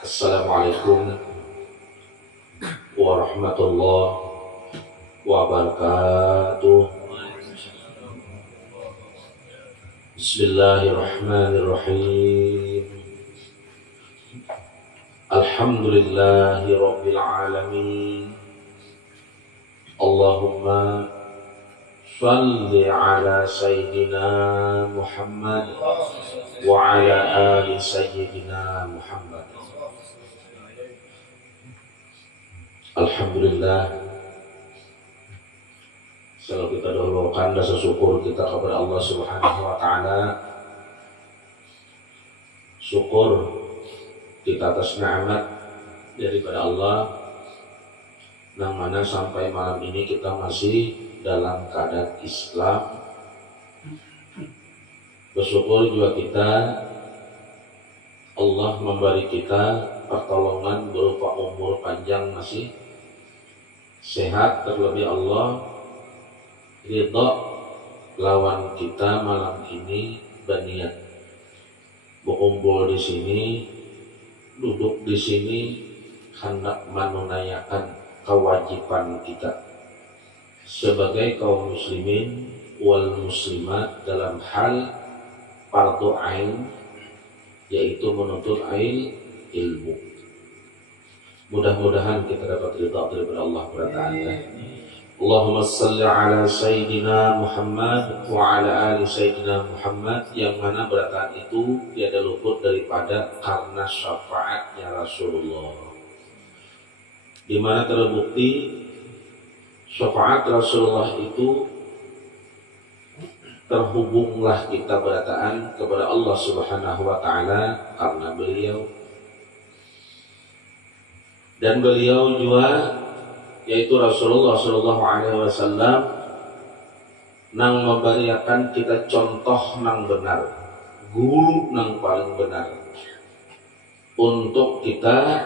Assalamualaikum warahmatullahi wabarakatuh. Bismillahirrahmanirrahim. Alhamdulillahi rabbil alamin. Allahumma shalli ala sayyidina Muhammad wa ala ali sayyidina Muhammad. Alhamdulillah, selalu kita dahulukan rasa syukur kita kepada Allah Subhanahu wa taala. Syukur kita atas nikmat daripada Allah, yang mana sampai malam ini kita masih dalam keadaan Islam. Bersyukur juga kita, Allah memberi kita pertolongan berupa umur panjang, masih sehat, terlebih Allah ridha lawan kita malam ini berniat berkumpul di sini, duduk di sini hendak menunaikan kewajiban kita sebagai kaum muslimin wal muslimat dalam hal fardu ain, yaitu menuntut ilmu. Mudah-mudahan kita dapat ridha daripada Allah Ta'ala. Allahumma salli ala sayyidina Muhammad wa ala ali sayyidina Muhammad, yang mana berataan itu tiada luput daripada karena syafaatnya Rasulullah, di mana terbukti syafaat Rasulullah itu terhubunglah kita berataan kepada Allah Subhanahu wa taala karena beliau. Dan beliau juga, yaitu Rasulullah sallallahu alaihi wasallam, nang memberiakan kita contoh nang benar, guru nang paling benar untuk kita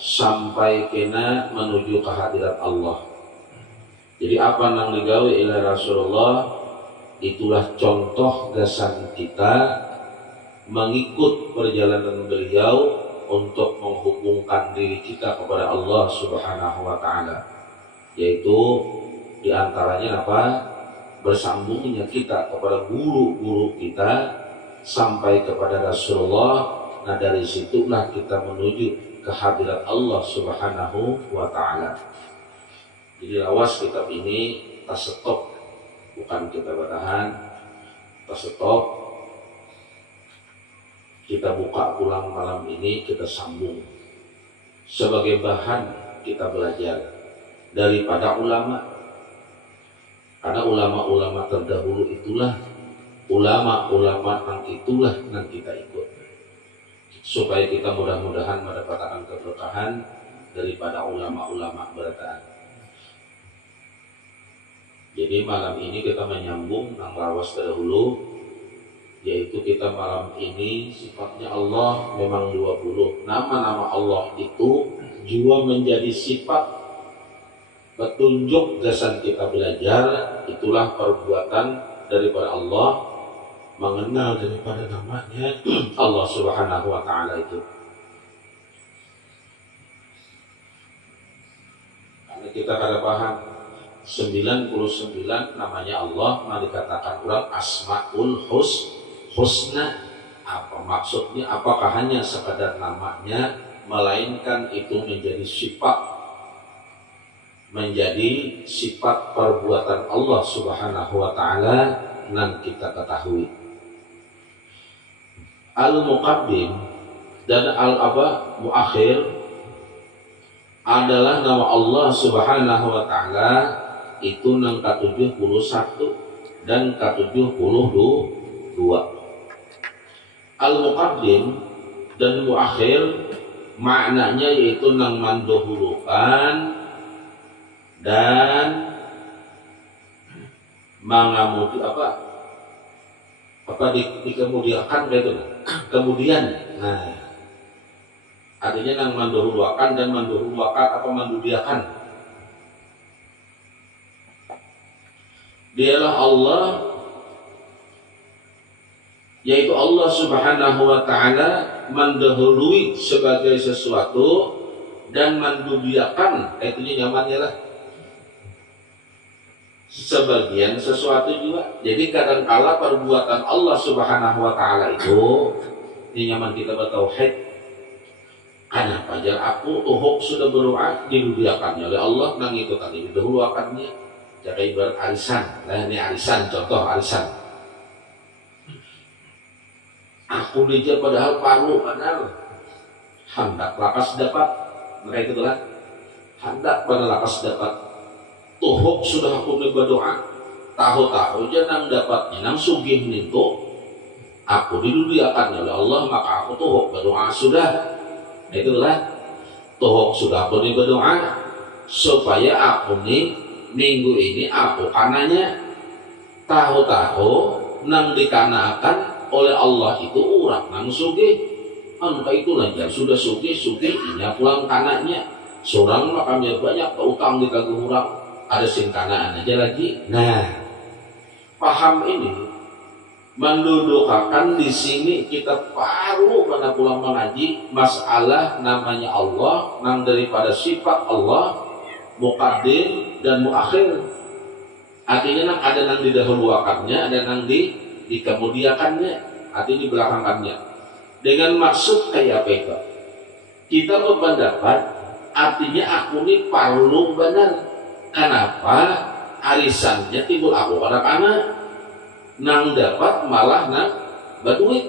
sampai kena menuju kehadirat Allah. Jadi apa nang digawe oleh Rasulullah, itulah contoh gasan kita mengikut perjalanan beliau untuk menghubungkan diri kita kepada Allah Subhanahu wa taala, yaitu diantaranya apa? Bersambungnya kita kepada guru-guru kita sampai kepada Rasulullah. Nah, dari situlah kita menuju kehadirat Allah Subhanahu wa taala. Jadi lawas kitab ini tak stop, bukan kita bertahan, tak stop. Kita buka pulang malam ini, kita sambung sebagai bahan kita belajar daripada ulama. Karena ulama-ulama terdahulu itulah ulama-ulama yang kita ikut, supaya kita mudah-mudahan mendapatkan keberkahan daripada ulama-ulama berataan. Jadi malam ini kita menyambung nang lawas terdahulu, yaitu kita malam ini sifatnya Allah memang 20. Nama-nama Allah itu juga menjadi sifat petunjuk dasar kita belajar. Itulah perbuatan daripada Allah, mengenal daripada namanya Allah Subhanahu wa taala itu. Karena kita kada paham 99 namanya Allah, maka dikatakan orang Asmaul Husna. Apa maksudnya? Apakah hanya sekadar namanya, melainkan itu menjadi sifat perbuatan Allah Subhanahu wa taala yang kita ketahui. Al-Muqaddim dan Al-Muakhir adalah nama Allah Subhanahu wa taala itu yang ke-71 dan ke-72. Al-Muqaddim dan Muakhir maknanya yaitu nang mandahulukan dan mengamudi dikemudiakan gitu. Kemudian, nah artinya nang mandahulukan dan mandudiakan. Dialah Allah, yaitu Allah Subhanahu wa ta'ala mendahului sebagai sesuatu dan menduliakan, itu nyamannya lah, sebagian sesuatu juga. Jadi kadangkala perbuatan Allah Subhanahu wa ta'ala itu ini nyaman kita bertauhid. Kenapa aja aku tuhuk sudah berdoa diduliakannya oleh Allah, nang itu tadi didahuluakannya. Jadi berarisan, nah ini arisan, contoh arisan. Aku dia padahal paru, padahal hendak lakas dapat, mereka itu lah hendak pada lakas dapat. Tuhuk sudah aku berdoa, tahu-tahu aja nang dapatnya, nang sugih itu, aku diduliakannya oleh Allah, maka aku tuhuk berdoa sudah. Itulah tuhuk sudah aku berdoa supaya aku nih minggu ini aku kananya, tahu-tahu nang dikanakan oleh Allah itu urang nang sugih, angka itu lancar sudah sugih inya pulang kananya, seorang makamnya banyak utang di kagum urang, ada sing kanaan aja lagi. Nah, paham ini mendudukakan di sini kita perlu pada pulang mengaji masalah namanya Allah, nang daripada sifat Allah muqaddim dan muakhir. Artinya nang ada nang didahuluakannya, ada nang dikemudiakannya, artinya dibelakangkannya. Dengan maksud kayak apa itu? Kita berpendapat artinya aku ini perlu benar. Kenapa? Arisannya timbul aku anak-anak nang dapat malah nang berduit.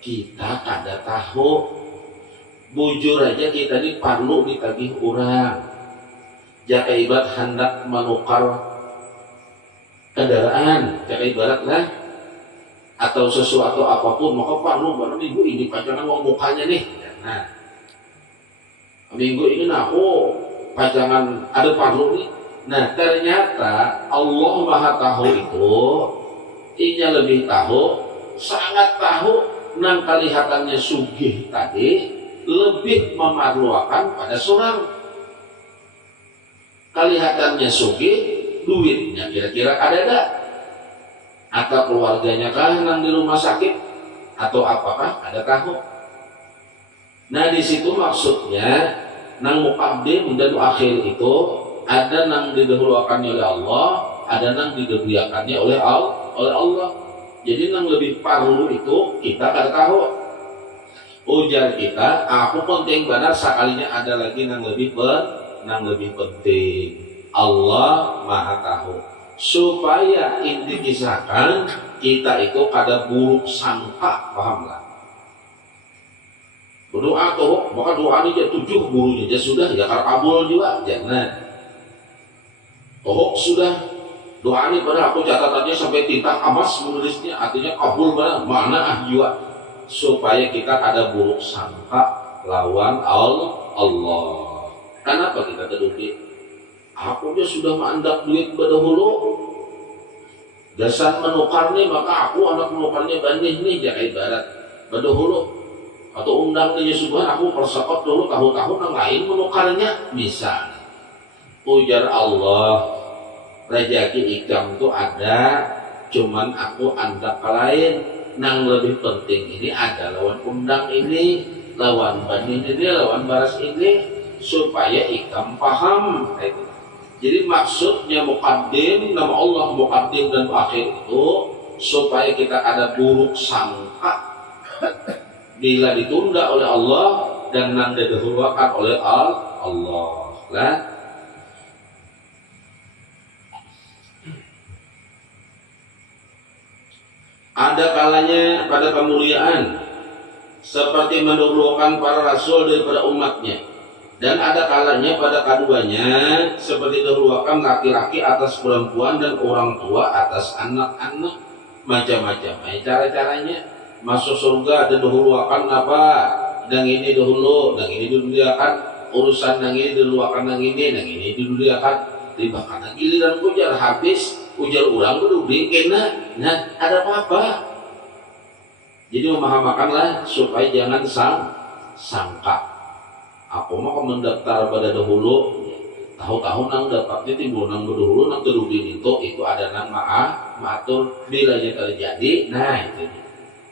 Kita kada tahu, bujur aja kita ini perlu ditagih orang. Jaka ibarat hendak menukar kendaraan, jaka ibarat lah, atau sesuatu apapun, maka perlu baru minggu ini pajangan uang mukanya nih. Nah, minggu ini aku pajangan ada perlu nih. Nah, ternyata Allah Maha Tahu itu inya lebih tahu, sangat tahu nang kelihatannya sugih tadi lebih memerlukan pada seorang. Kelihatannya sugih, duitnya kira-kira ada atau keluarganya kah nang di rumah sakit atau apakah ada tahu. Nah di situ maksudnya nang muqaddim dan akhir itu ada nang didahulukannya oleh Allah, ada nang didahulukannya oleh Allah. Jadi yang lebih perlu itu kita kada tahu. Ujar kita, aku penting benar sekalinya ada lagi yang lebih penting. Allah Maha Tahu. Supaya inti kisahkan kita itu kada buruk sangka, pahamlah. Berdoa tuh, maka doa ini jadi 7 gurunya, jadi sudah ya kabul juga, jangan. Toh sudah doa ini pada aku catatannya sampai tinta emas menulisnya, artinya kabul mana jiwa, supaya kita ada buruk sangka lawan Allah. Kenapa kita terduki? Aku dia sudah mandak duit berdahulu, dasar menukarnya, maka aku anak menukarnya banding nih, jangan ibarat berdahulu atau undang dia subhan aku persakot dulu tahun-tahun yang lain menukarnya bisa. Ujar Allah, rezeki ikam itu ada, cuman aku andak lain. Nang lebih penting ini ada lawan undang ini, lawan banding ini, lawan baras ini, supaya ikam paham. Jadi maksudnya muqaddim, nama Allah muqaddim dan akhir itu supaya kita ada buruk sangka bila ditunda oleh Allah dan nang didahulukan oleh Allah lah. Ada kalanya pada kemuliaan seperti mendahulukan para rasul daripada umatnya, dan ada kalanya pada keduanya seperti dahulukan laki-laki atas perempuan dan orang tua atas anak-anak. Macam-macam cara-caranya masuk surga ada dahulukan apa, yang ini dahulu, yang ini didahulukan, urusan yang ini dahulukan, yang ini didahulukan. Bahkan giliran ujar habis, ujar ulang kudu kena. Nah, ada apa-apa. Jadi memahamakanlah supaya jangan sangka. Aku mau mendaftar pada dahulu, tahu-tahu nang dapatnya timbul nang berdahulu, nang terudi itu ada nang maatur bila terjadi. Nah itu.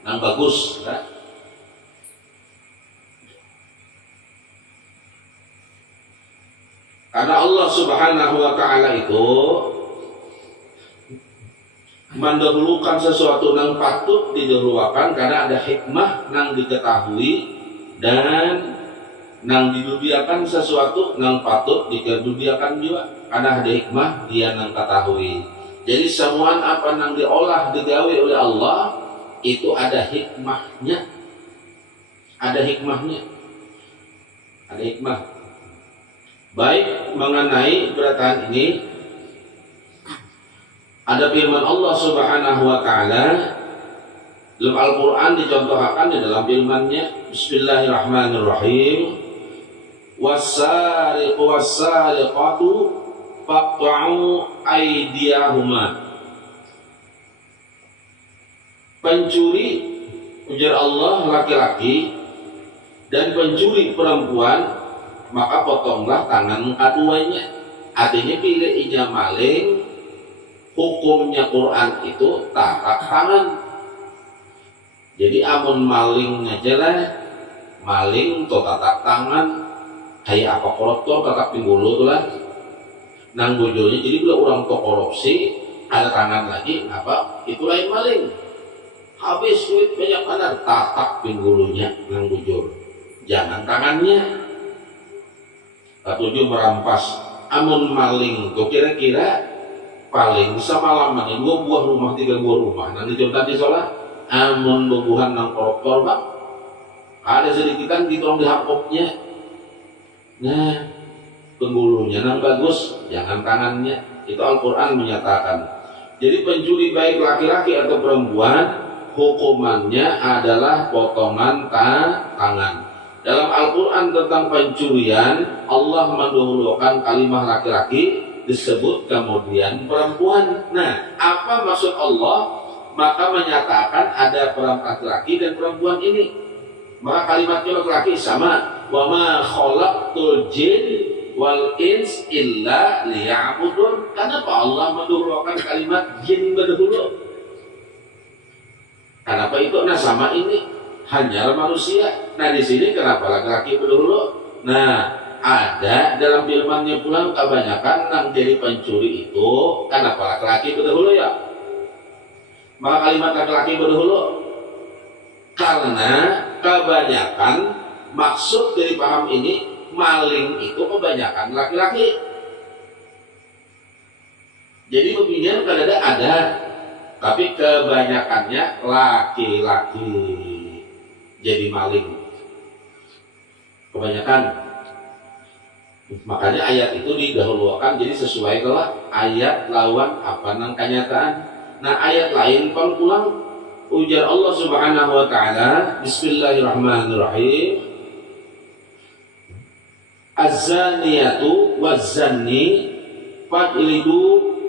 nang bagus kan? Karena Allah Subhanahu wa Ta'ala itu mendahulukan sesuatu nang patut didahulukan karena ada hikmah nang diketahui, dan nang didudiakan sesuatu nang patut dikedudiakan juga karena ada hikmah dia nang ketahui. Jadi semua apa nang diolah digawe oleh Allah itu ada hikmahnya, ada hikmahnya, ada hikmah. Baik mengenai berataan ini, ada firman Allah Subhanahu wa Ta'ala dalam Al-Quran, dicontohkan di dalam firman-Nya, Bismillahirrahmanirrahim, was-sariqu was-sariqatu faqta'u aydiyahuma. Pencuri, ujar Allah, laki-laki, dan pencuri perempuan, maka potonglah tangan keduanya. Artinya pilih ija maling, hukumnya Quran itu tatak tangan. Jadi amun maling aja lah, maling to tatak tangan, kayak apa koruptor tatak pinggulu tuh lah. Nang bujurnya, jadi bila orang to korupsi ada tangan lagi, apa? Itu lain maling. Habis duit banyak benar, tatak pinggulunya nang bujur, jangan tangannya. Ketujuh, merampas. Amun maling tuh kira-kira paling semalaman 2 buah rumah, 3 buah rumah. Nanti jam tadi sholat, amun bebuhan nang koruptor bang, ada sedikitan ditolong dihapoknya. Nah, penggulunya nang bagus, jangan tangannya. Itu Al-Quran menyatakan. Jadi pencuri baik laki-laki atau perempuan, hukumannya adalah potongan tangan. Dalam Al-Quran tentang pencurian, Allah mendahulukan kalimat laki-laki, disebut kemudian perempuan. Nah, apa maksud Allah? Maka menyatakan ada perempuan laki-laki dan perempuan ini. Maka kalimatnya laki-laki sama. Wa ma khalaqtul jin wal ins illa liya'budun. Kenapa Allah mendahulukan kalimat jin berdahulu? Kenapa itu? Nah, sama ini hanya manusia. Nah, di sini kenapa laki-laki berdahulu? Nah, ada dalam firman-Nya pula kebanyakan yang jadi pencuri itu kenapa laki-laki berdahulu ya? Maka kalimat laki-laki berdahulu karena kebanyakan maksud dari paham ini, maling itu kebanyakan laki-laki. Jadi beginian kadang ada, tapi kebanyakannya laki-laki jadi maling, kebanyakan. Makanya ayat itu didahulukan, jadi sesuai kalau ayat lawan apa nang kenyataan. Nah, ayat lain pun pulang ujar Allah Subhanahu wa Ta'ala, Bismillahirrahmanirrahim, Az-zaniyatu waz-zanni fajlidu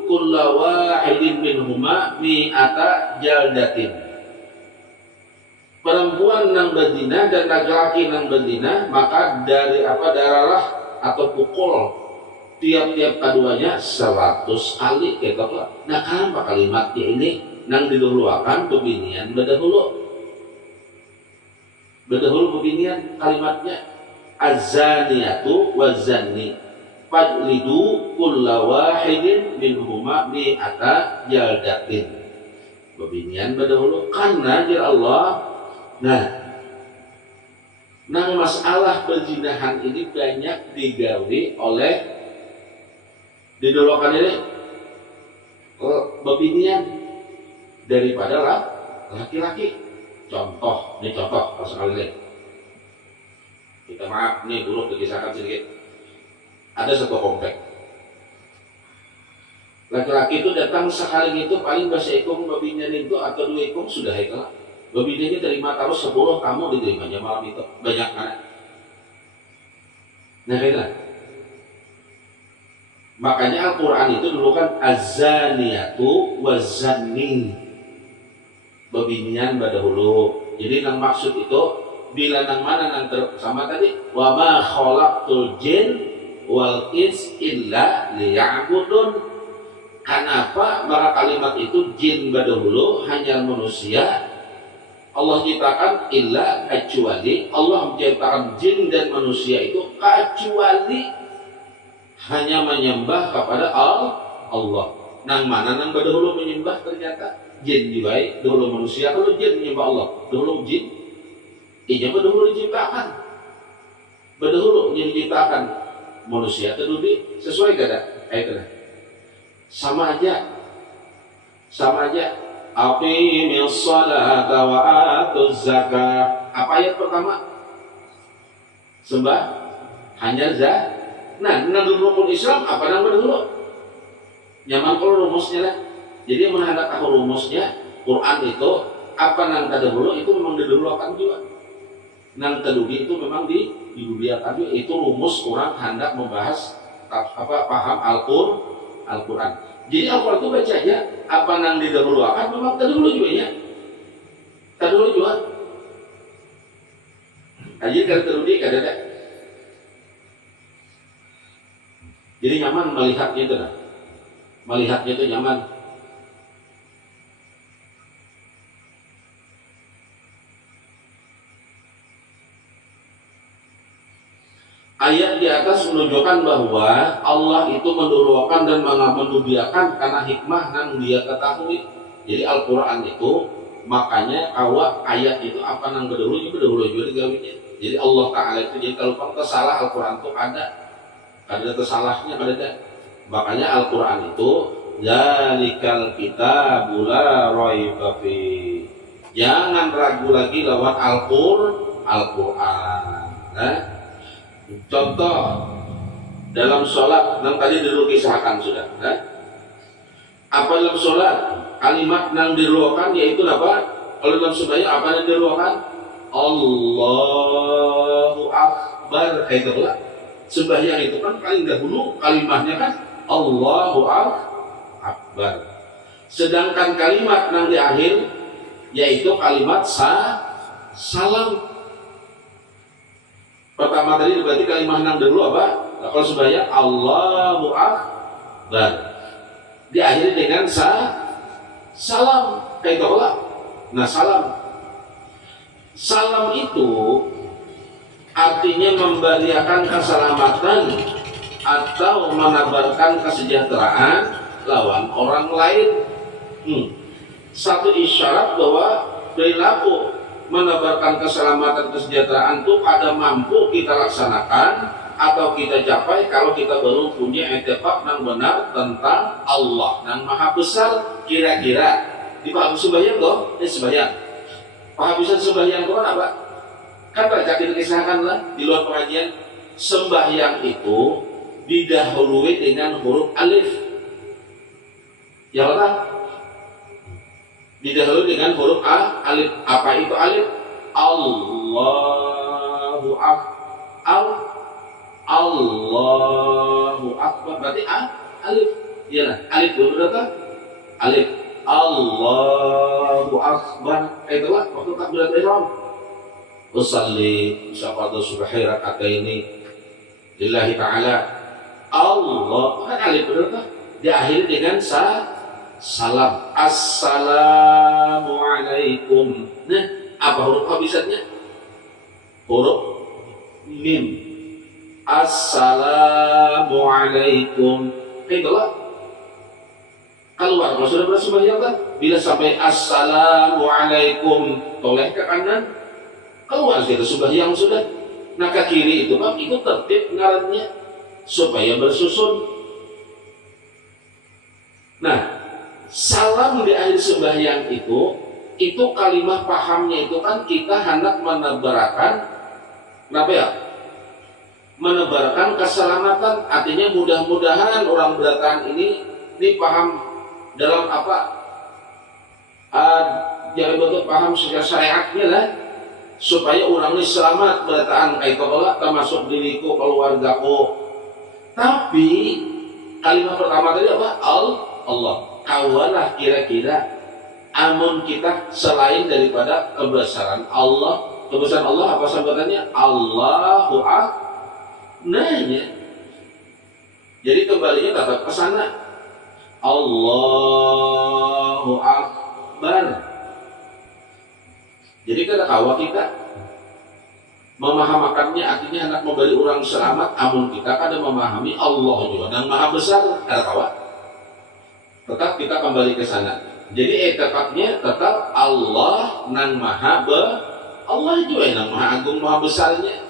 kulla wahidin minhuma mi'ata jaldatin. Perempuan nang berzina dan laki-laki nang berzina, maka dari daralah atau pukul tiap-tiap keduanya 100 kali gitu lah. Nah, kenapa kalimatnya ini nang didahulukan pembinian berdahulu pembinian kalimatnya az-zaniyatu waz-zanni fajlidu kulla wahidin minhuma mi'ata jaldatin. Pembinian berdahulu karena ya Allah. Nah, masalah perzinahan ini banyak digawe oleh didahulukan ini bebinian daripada laki-laki. Ini contoh sekali lagi. Kita maaf nih dulu berkisahkan sedikit. Ada satu komplek. Laki-laki itu datang sekali itu paling bahasa ikung bebinian itu atau 2 ikung sudah itu. Bebiniannya terima taruh 10, kamu diterimanya malam itu banyak kan? Nah, kira. Makanya Al-Quran itu dulu kan az-zaniyatu waz-zanni, bebinian berdahulu. Jadi yang maksud itu bila nang mana nang sama tadi wa ma khalaqtul jin wal ins illa liya'budun. Kenapa? Maka kalimat itu jin berdahulu hanya manusia Allah ciptakan illa kecuali, Allah menciptakan jin dan manusia itu kecuali hanya menyembah kepada Allah. Nang mana nang dahulu menyembah ternyata jin juga dahulu manusia. Kalau jin menyembah Allah dahulu jin, ini dahulu diciptakan, dahulu diciptakan manusia terdiri sesuai kada? Sama aja. Aqimis salata wa atuz zakah. Apa ayat pertama? Sembah hanya Nah, rukun Islam apa nama dulu? Nyaman kalau rumusnya lah. Jadi menghadap aku rumusnya Quran itu apa nang dahulu itu memang didahulukan juga. Nang terdudi itu memang diduliakan juga. Itu rumus orang hendak membahas paham Al-Quran. Jadi Al-Quran itu baca aja apa nang didahulukan memang terdahulu juga ya. Terdahulu juga. Aja kalau terdudi kada ada. Jadi nyaman melihatnya itu nah. Melihatnya itu nyaman. Ayat di atas menunjukkan bahwa Allah itu mendahulukan dan mendubiakan karena hikmah yang dia ketahui. Jadi Al-Quran itu makanya awal ayat itu apa nang berdahulu juga digawinya. Jadi Allah Ta'ala itu jadi kalau salah Al-Quran itu ada tersalahnya ada. Makanya Al-Quran itu zalikal kitabul la raiba fi. Jangan ragu lagi lawan Al-Quran. Nah, contoh dalam sholat yang tadi dulu kisahkan sudah. Apa dalam sholat kalimat yang diruakan yaitu apa? Kalau dalam sembahyang apa yang diruakan? Allahu Akbar. Kayak itu lah. Sembahyang itu kan paling dahulu kalimatnya kan Allahu Akbar. Sedangkan kalimat yang di akhir yaitu kalimat salam. Pertama tadi berarti kalimat yang dulu apa? Nah, kalau sembahyang Allahu Akbar. Diakhiri dengan salam. Kayak itu lah. Nah, salam itu artinya memberikan keselamatan atau menabarkan kesejahteraan lawan orang lain. Satu isyarat bahwa perilaku menabarkan keselamatan kesejahteraan itu ada mampu kita laksanakan atau kita capai kalau kita baru punya etikaf yang benar tentang Allah yang maha besar. Kira-kira dipahami sembahyang loh, sembahyang penghabisan sembahyang itu apa? Kan baca kita kisahkan lah di luar pengajian. Sembahyang itu didahului dengan huruf alif. Ya Allah, didahului dengan huruf alif. Apa itu alif? Allahu Akbar. Berarti alif. Ya lah, alif dulu berapa? Alif. Allahu Akbar. Itulah waktu takbiratul ihram. Usalli syafadu subhi raka'ataini lillahi ta'ala. Allah kan alif berapa? Diakhiri dengan salam. Assalamualaikum. Nah, apa huruf habisatnya? Huruf mim. Assalamualaikum. Itulah keluar. Kalau sudah bersembahyang kan, bila sampai assalamualaikum toleh ke kanan, keluar kita sembahyang sudah. Nah ke kiri itu bang, itu tertib ngarannya supaya bersusun. Nah, salam di akhir sembahyang itu kalimat pahamnya itu kan kita hendak menebarkan kenapa ya? Menebarkan keselamatan, artinya mudah-mudahan orang berdatangan ini paham dalam apa? Jangan betul paham secara syariatnya lah, supaya orang ini selamat berdatangan kayak Allah termasuk diriku, keluargaku. Tapi kalimat pertama tadi apa? Allah. Kawalah kira-kira amun kita selain daripada kebesaran Allah apa sebutannya? Allahu Akbar. Nanya. Jadi kembalinya tetap ke sana. Allahu Akbar. kawa kita memahamakannya, artinya hendak memberi orang selamat, amun kita kada memahami Allah juga yang maha besar, ada kawa. Tetap kita kembali ke sana. Jadi etikatnya tetap Allah nan maha Allah juga yang maha agung maha besarnya.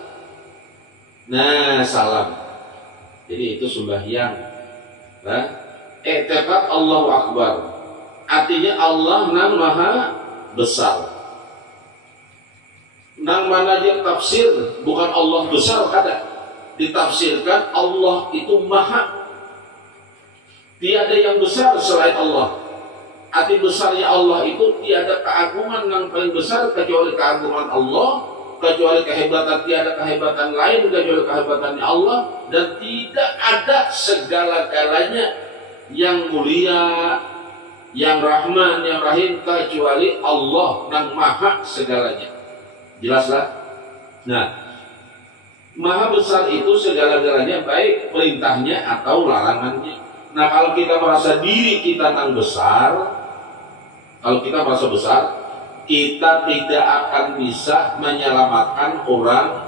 Nah, salam. Jadi itu sembahyang. Nah, etikat Allahu Akbar. Artinya Allah nan maha besar. Nang mana dia tafsir bukan Allah besar kada. Ditafsirkan Allah itu maha. Tiada yang besar selain Allah. Arti besarnya Allah itu tiada keagungan yang paling besar kecuali keagungan Allah, kecuali kehebatan, tiada kehebatan lain kecuali kehebatannya Allah, dan tidak ada segala-galanya yang mulia, yang Rahman, yang Rahim kecuali Allah yang maha segalanya. Jelaslah? Nah, maha besar itu segala-galanya, baik perintahnya atau larangannya. Nah, kalau kita merasa diri kita yang besar, kalau kita merasa besar, kita tidak akan bisa menyelamatkan orang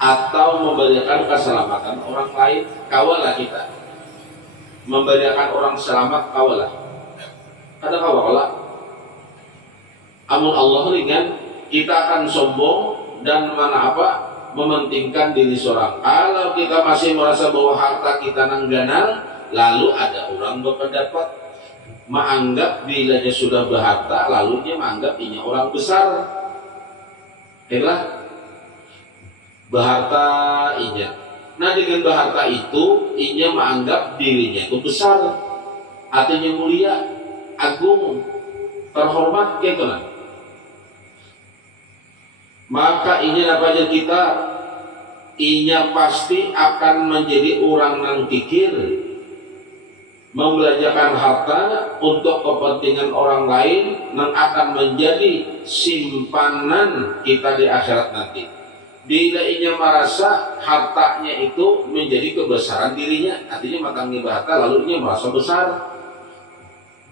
atau memberikan keselamatan orang lain. Kawalah kita memberikan orang selamat, kawalah. Ada kawalah. Amun Allah ringan, kita akan sombong dan mana apa mementingkan diri seorang. Kalau kita masih merasa bahwa harta kita nang ganal, lalu ada orang berpendapat menganggap bilanya sudah berharta, lalu dia menganggap ini orang besar. Itulah berharta inya. Nah, dengan berharta itu inya menganggap dirinya itu besar, artinya mulia, agung, terhormat, gitu nah. Maka ini apa aja kita, inya pasti akan menjadi orang yang kikir, membelanjakan harta untuk kepentingan orang lain yang akan menjadi simpanan kita di akhirat nanti. Bila inya merasa hartanya itu menjadi kebesaran dirinya, artinya matangi harta lalu inya merasa besar,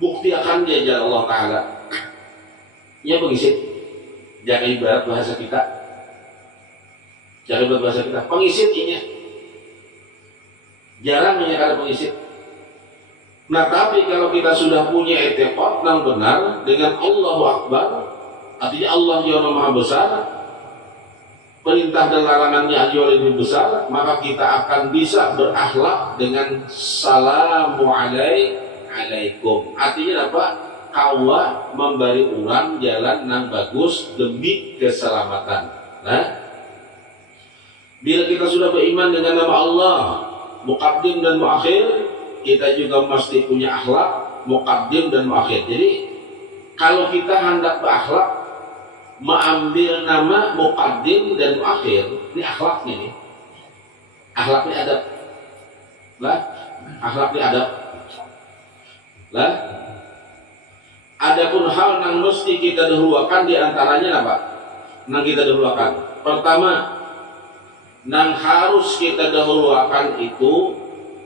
bukti akan diajar Allah Ta'ala. Ia pengisit, jangan ibarat bahasa kita, jangan ibarat bahasa kita, pengisit inya, jarang inya kada pengisit. Nah, tapi kalau kita sudah punya etikot yang benar dengan Allahu Akbar, artinya Allah yang maha besar, perintah dan larangannya jauh lebih besar, maka kita akan bisa berakhlak dengan Assalamualaikum. Artinya apa? Kawa memberi orang jalan yang bagus demi keselamatan. Nah, bila kita sudah beriman dengan nama Allah, muqaddim dan muakhir, kita juga mesti punya akhlak muqaddim dan muakhir. Jadi kalau kita hendak berakhlak, mengambil nama muqaddim dan muakhir, ini akhlaknya nih. Akhlaknya adab. Lah, akhlaknya adab. Lah, adapun hal yang mesti kita dahulukan di antaranya apa? Yang kita dahulukan. Pertama, yang harus kita dahulukan itu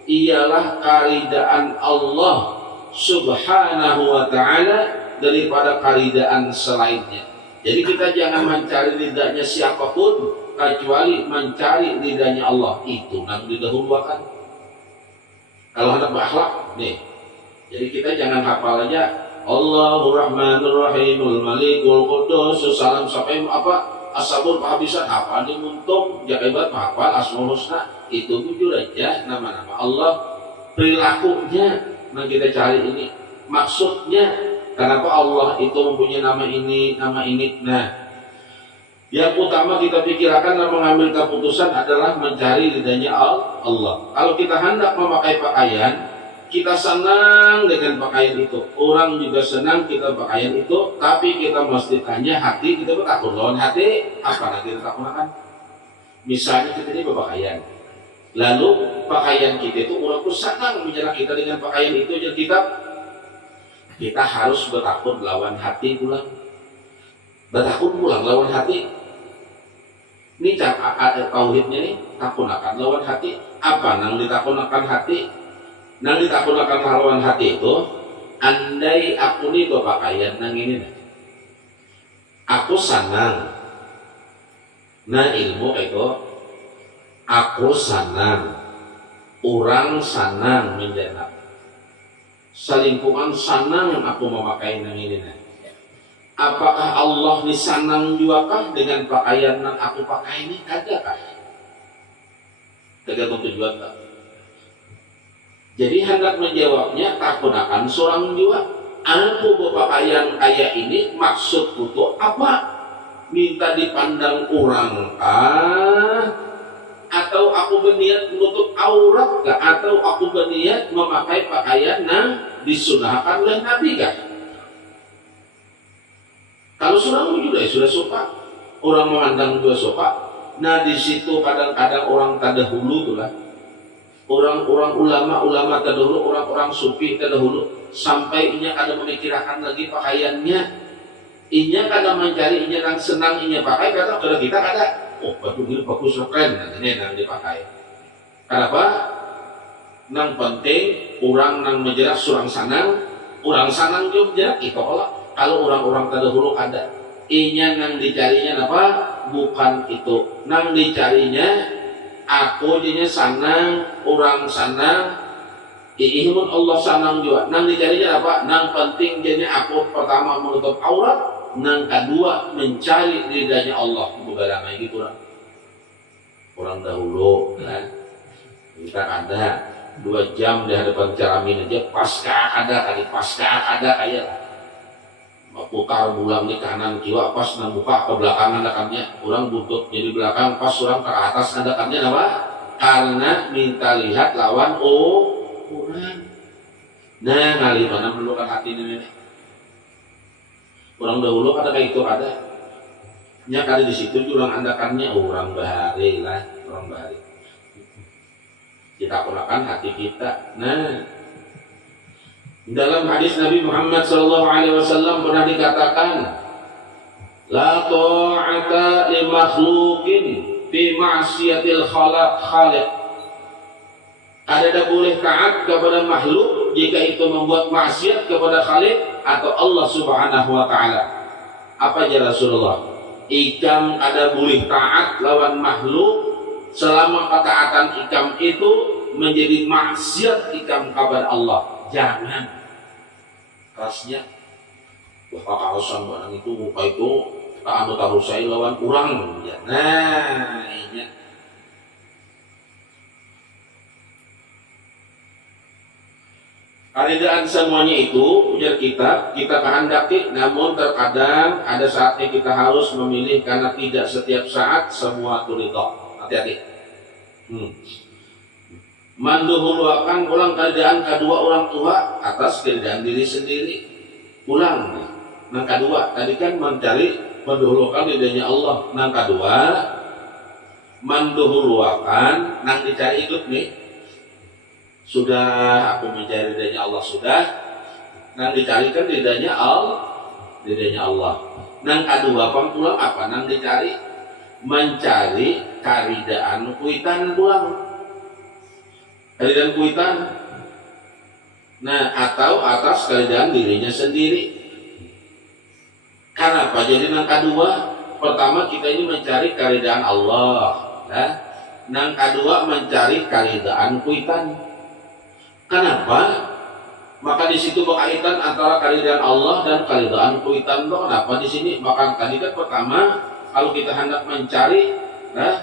ialah karidaan Allah Subhanahu wa ta'ala daripada karidaan selainnya. Jadi kita jangan mencari ridhanya siapapun kecuali mencari ridhanya Allah. Itu yang didahulukan. Kalau hendak berakhlak nih, jadi kita jangan hafal aja Allahur Rahmanur Rahimul Malikul Quddus salam sampai apa As-Sabur kehabisan, hafal nih muntung, jakebat hafal Asmaul Husna. Itu jujur aja nama-nama Allah, perilakunya yang kita cari ini, maksudnya kenapa Allah itu mempunyai nama ini, nama ini. Nah, yang utama kita pikirkan dan mengambil keputusan adalah mencari ridhanya Allah. Kalau kita hendak memakai pakaian, kita senang dengan pakaian itu, orang juga senang kita pakaian itu, tapi kita mesti tanya hati kita bertakun lawan hati apa yang kita takutkan. Misalnya kita ini berpakaian, lalu pakaian kita itu orang pun senang menyerang kita dengan pakaian itu, jadi kita harus bertakun lawan hati pulang, bertakun pulang lawan hati. Ini cara tauhidnya nih, takun akan lawan hati. Apa nang ditakun akan hati? Nang ditakun akan lawan hati itu, andai aku nih berpakaian nang ini nih, Aku sanang. Nah ilmu itu aku sanang, orang sanang menjenak. Selingkungan sanang aku memakai nang ini. Apakah Allah disanang juga kah dengan pakaian yang aku pakai ini? Ada kah? Tergantung tujuan tak. Jadi hendak menjawabnya tak gunakan seorang juga. Aku berpakaian kayak ini maksudku tuh apa? Minta dipandang orang atau aku berniat menutup aurat kah? Atau aku berniat memakai pakaian yang disunahkan oleh Nabi kah? Kalau seorang sudah suka, orang memandang juga suka. Nah di situ kadang-kadang orang terdahulu tuh lah. Orang-orang ulama terdahulu, orang-orang sufi terdahulu, sampai inya kada memikirkan lagi pakaiannya, inya kada mencari inya yang senang inya pakai, kata kalau kita kada, oh baju ini bagus keren, ini yang dipakai. Kenapa? Nang penting orang nang menjerak surang sanang juga menjerak itu olah. Kalau orang-orang terdahulu kada, inya nang dicarinya apa? Bukan itu, nang dicarinya aku jadinya sanang, orang sanang, ihmun Allah sanang juga. Nang dicarinya apa? Nang penting jadinya aku pertama menutup aurat, nang kedua mencari ridhanya Allah. Bukan lagi gitu lah. Orang dahulu, kan? Kita ada 2 jam di hadapan cermin aja, pasca ada kayak putar bulang di kanan jiwa pas nang buka ke belakang adakannya orang buntut jadi belakang pas orang ke atas adakannya apa? Karena minta lihat lawan orang. Nah ngali mana melukan hati ini orang dahulu ada kayak itu ada nya kali di situ orang adakannya orang bahari lah orang bahari kita gunakan hati kita. Nah dalam hadis Nabi Muhammad SAW pernah dikatakan, la ta'ata li makhluqin fi ma'siyatil khaliq. Ada boleh taat kepada makhluk jika itu membuat maksiat kepada Khaliq atau Allah Subhanahu wa taala. Apa aja Rasulullah? Ikam ada boleh taat lawan makhluk selama ketaatan ikam itu menjadi maksiat ikam kepada Allah. Jangan kerasnya kekerasan barang itu muka itu tak anu taruh saya lawan kurang ya. Nah ini keadaan semuanya itu ujar kita kehendaki, namun terkadang ada saatnya kita harus memilih karena tidak setiap saat semua itu ridha. Hati-hati. Menduhulukan ulang keadaan kedua orang tua atas keadaan diri sendiri. Ulang nih. Yang kedua tadi kan menduhulukan ridhanya Allah. Yang kedua menduhulukan nang dicari hidup nih. Sudah aku mencari ridhanya Allah sudah. Nang dicarikan ridhanya Allah. Nang kedua pulang apa nang dicari? Mencari karidaan kuitan pulang. Keadaan kuitan, nah atau atas keadaan dirinya sendiri. Kenapa? Jadi yang kedua, pertama kita ini mencari keadaan Allah, nah yang kedua mencari keadaan kuitan. Kenapa? Maka di situ berkaitan antara keadaan Allah dan keadaan kuitan. Kenapa di sini? Maka tadi kan pertama kalau kita hendak mencari, nah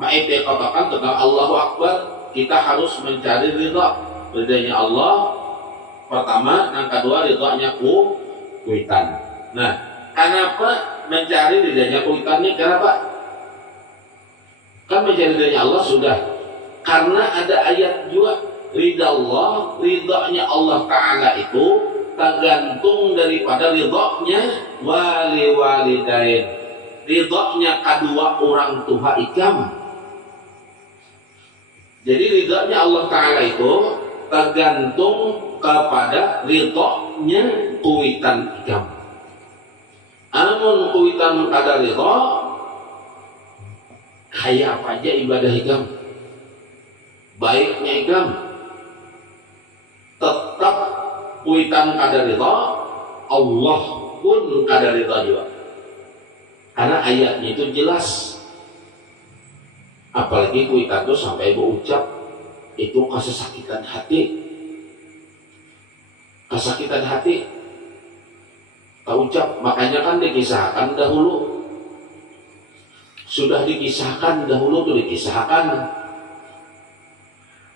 maite katakan tentang Allahu Akbar. Kita harus mencari ridhanya Allah pertama, yang kedua ridhanya kuitan. Nah, kenapa mencari ridhanya kuitan ini? Kenapa? Kan mencari ridhanya Allah sudah. Karena ada ayat juga ridhanya Allah Ta'ala itu tergantung daripada ridhanya walidain. Ridhanya kedua orang tua ikam. Jadi ridhanya Allah Ta'ala itu tergantung kepada ridhanya kuitan ikam. Amun kuitan ada ridha, kayak apa aja ibadah ikam, baiknya ikam, tetap kuitan ada ridha, Allah pun ada ridha juga. Karena ayatnya itu jelas. Apalagi kuitan itu sampai berucap itu kesakitan hati. Kesakitan hati tak ucap, makanya kan dikisahkan dahulu. Sudah dikisahkan dahulu tuh dikisahkan.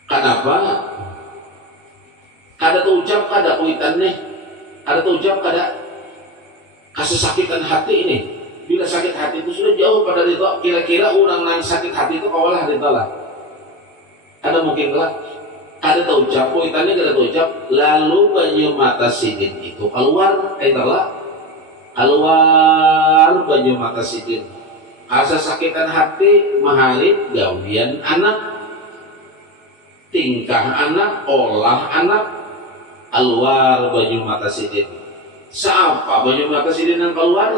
Kenapa? Kada tuh ucap kada kuitan nih. Kada tuh ucap kada kesakitan hati ini. Bila sakit hati itu sudah jauh pada ridha. Kira-kira orang yang sakit hati itu kawalah ridha lah. Ada mungkin lah. Kada tuh ucap kuitannya kada tuh ucap. Lalu banyu mata sidin itu keluar. Keluar banyu mata sidin. Asa sakitan hati mahalit gawian anak, tingkah anak, olah anak, keluar banyu mata sidin. Siapa banyu mata sidin yang keluar?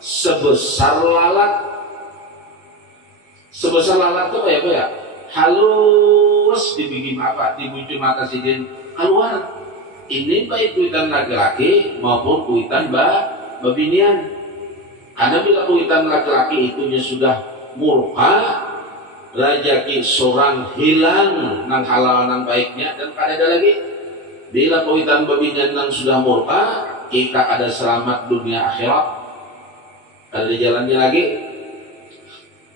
Sebesar lalat. Sebesar lalat itu kayak apa ya? Halus dibikin apa? Dibujuk mata sidin keluar. Ini baik kuitan laki-laki maupun kuitan babinian. Karena bila kuitan laki-laki itunya sudah murka, rajaki seorang hilang nang halal nang baiknya dan kada ada lagi. Bila kuitan babinian nang sudah murka, kita ada selamat dunia akhirat. Kada ada jalannya lagi.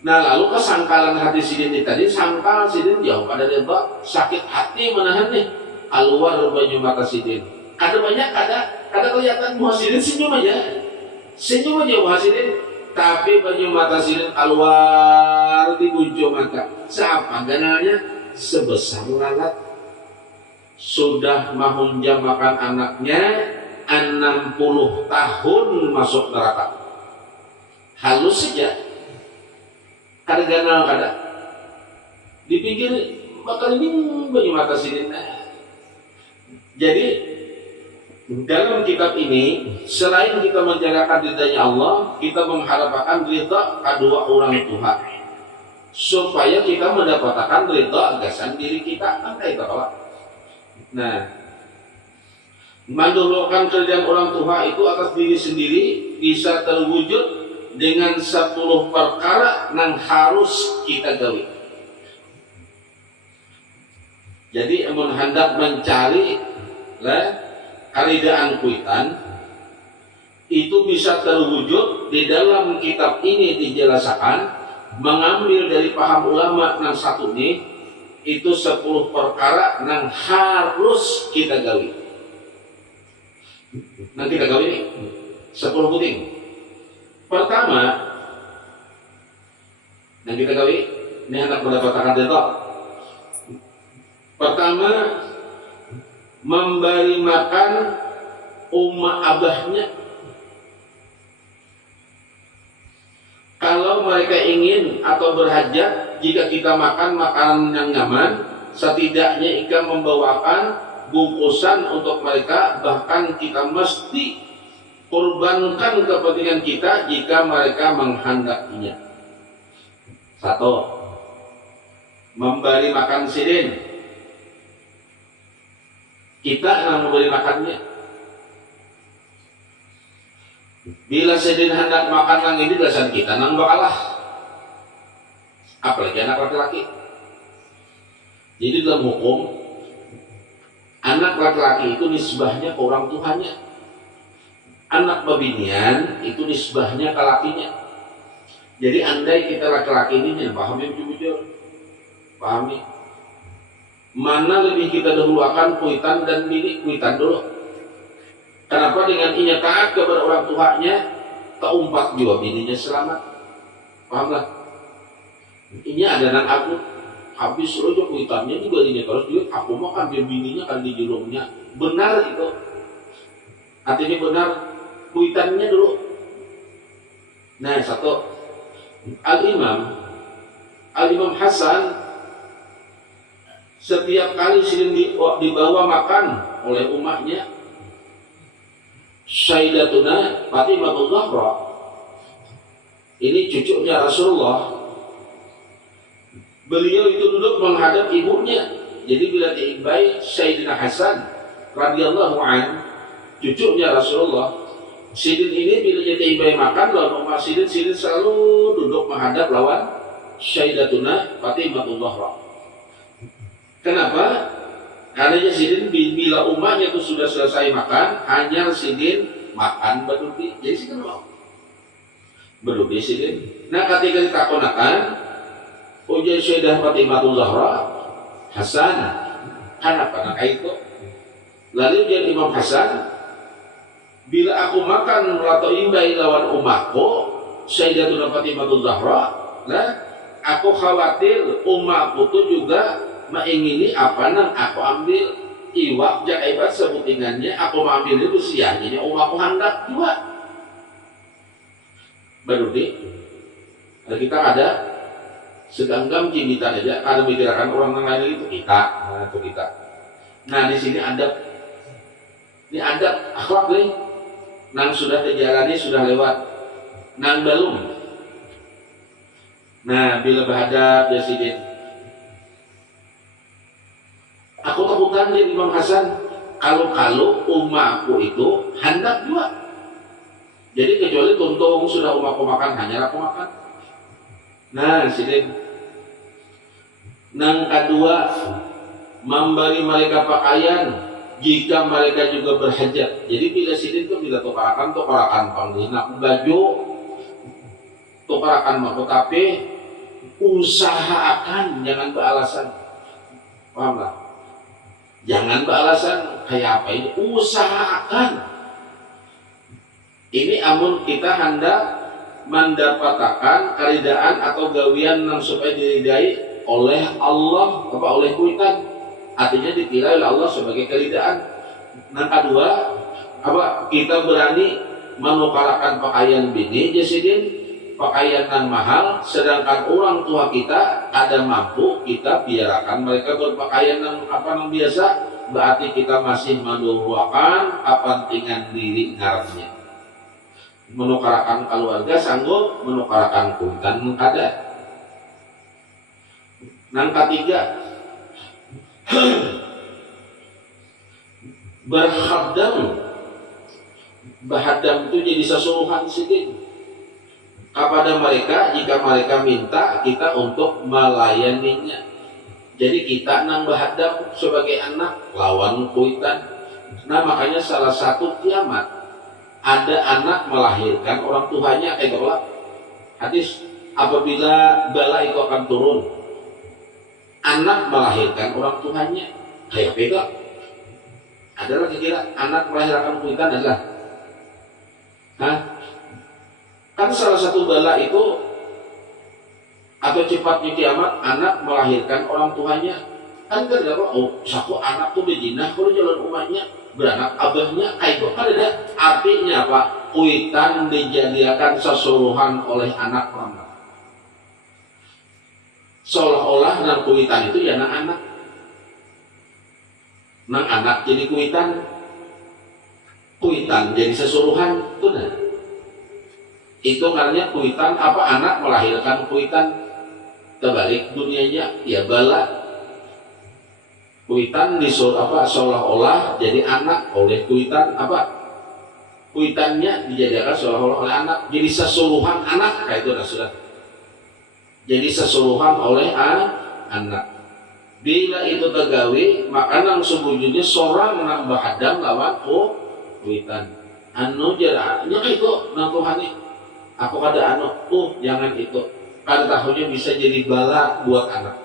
Nah lalu kesangkalan hati sidin tadi, sangkal sidin jauh pada ridha, sakit hati menahan nih, keluar baju mata sidin. Kada banyak, kada kelihatan muha sidin, senyum aja. Senyum aja hasilin, tapi baju mata sidin keluar di bujo mata. Siapa ganalnya? Sebesar lalat. Sudah mahunjam makan anaknya 60 tahun masuk neraka. Halus saja. Kada ganal kada. Dipikir bakal ini baju mata sidin. Jadi dalam kitab ini, selain kita menjalankan ridhanya Allah, kita mengharapkan ridha kedua orang tua, supaya kita mendapatkan ridha gasan diri kita. Kan itu kalau. Nah, mendahulukan kerjaan orang tua itu atas diri sendiri bisa terwujud dengan 10 perkara yang harus kita gawe. Jadi, hendak mencari lah karidaan kuitan itu bisa terwujud di dalam kitab ini dijelaskan, mengambil dari paham ulama yang satu ini itu 10 perkara yang harus kita gawe. Nah kita gawe ini 10 puting. Pertama yang kita gawe ini hendak mendapatkan ridha. Pertama, memberi makan umat abahnya. Kalau mereka ingin atau berhajat, jika kita makan makanan yang nyaman, setidaknya Ika membawakan bungkusan untuk mereka, bahkan kita mesti korbankan kepentingan kita jika mereka menghendakinya. Satu, memberi makan sidin. Kita yang memberi makannya. Bila sidin hendak makan nang ini, belasan kita nang bakalah. Apalagi anak laki-laki. Jadi dalam hukum, anak laki-laki itu nisbahnya ke orang tuanya. Anak babinian itu nisbahnya ke lakinya. Jadi andai kita laki-laki ini, pahami jujur, pahami. Mana lebih kita dahulukan kuitan dan bini? Kuitan dulu. Kenapa? Dengan inya taat kepada orang tuanya, keumpat juga bininya selamat. Pahamlah? Ini ada anak aku, habis rojo kuitannya juga ini terus juga aku makan dia bininya kan di julungnya. Benar itu. Artinya benar, kuitannya dulu. Nah satu, Al-Imam Hasan setiap kali sidin dibawa makan oleh umatnya, Sayyidatuna Fatimah Zahra, ini cucunya Rasulullah, beliau itu duduk menghadap ibunya. Jadi bila diibai Sayyidina Hasan radhiyallahu an, cucunya Rasulullah, Sidin ini bila jadi ibai makan lawan Umar Sidin selalu duduk menghadap lawan Sayyidatuna Fatimah. Kenapa? Karena Sidin bila umatnya itu sudah selesai makan, hanya Sidin makan berdudi. Jadi Sidin mau berdudi Sidin. Nah ketika ditakonakan, ujian Sayyidah Fatimah Zahra Hasan, kenapa? Nah itu. Lalu ujian Imam Hasan, bila aku makan atau imbai lawan umatku Sayyidatuna Fatimah Zahra, nah aku khawatir umatku itu juga mengingini apa nang aku ambil iwak jakaibat sebutingannya aku mengambil itu siangnya umatku hendak juga baru kita ada seganggam cimitan aja ada mikirkan orang lain itu kita nah di sini ada ini adab akhlak nih nang sudah terjalani sudah lewat nang belum nah bila berhadap Sidin aku takutan dia Imam Hasan kalau umatku itu hendak juga jadi kecuali tuntung sudah umatku makan hanya aku makan nah Sidin nang kedua memberi mereka pakaian jika mereka juga berhajat jadi bila Sidin itu bila tukarakan panggilnya baju tukarakan mau tapi usahakan jangan beralasan paham lah jangan beralasan kayak apa ini usahakan ini amun kita hendak mendapatkan keridaan atau gawian yang supaya diridai oleh Allah apa oleh kuitan artinya ditilai oleh Allah sebagai keridaan yang kedua apa kita berani menukarakan pakaian bini Sidin pakaian yang mahal sedangkan orang tua kita ada mampu kita biarkan mereka berpakaian yang biasa berarti kita masih menduakan kepentingan diri ngarannya menukarakan keluarga sanggup menukarakan kuitan ada yang ketiga berhadam itu jadi sesuruhan Sidin kepada mereka jika mereka minta kita untuk melayaninya jadi kita nang berhadap sebagai anak lawan kuitan nah makanya salah satu kiamat ada anak melahirkan orang tuanya hadis apabila bala itu akan turun anak melahirkan orang tuanya kayak beda adalah kira anak melahirkan kuitan adalah kan salah satu bala itu atau cepatnya kiamat anak melahirkan orang tuanya kan apa saku anak tuh bezinah kalau jalan umatnya beranak abahnya kayak kan ada artinya apa kuitan dijadikan sesuruhan oleh anak orang seolah-olah nang kuitan itu ya nang anak jadi kuitan jadi sesuruhan itu nah itu karena kuitan apa anak melahirkan kuitan terbalik dunianya ya bala kuitan disuruh apa seolah-olah jadi anak oleh kuitan apa kuitannya dijadikan seolah-olah oleh anak jadi sesuruhan anak kayak itu sudah jadi sesuruhan oleh anak bila itu tergawi maka nang sebujurnya seorang nang bahadam lawan kuitan anu jaraknya itu nang Tuhani aku kada jangan itu kan tahunya bisa jadi bala buat anak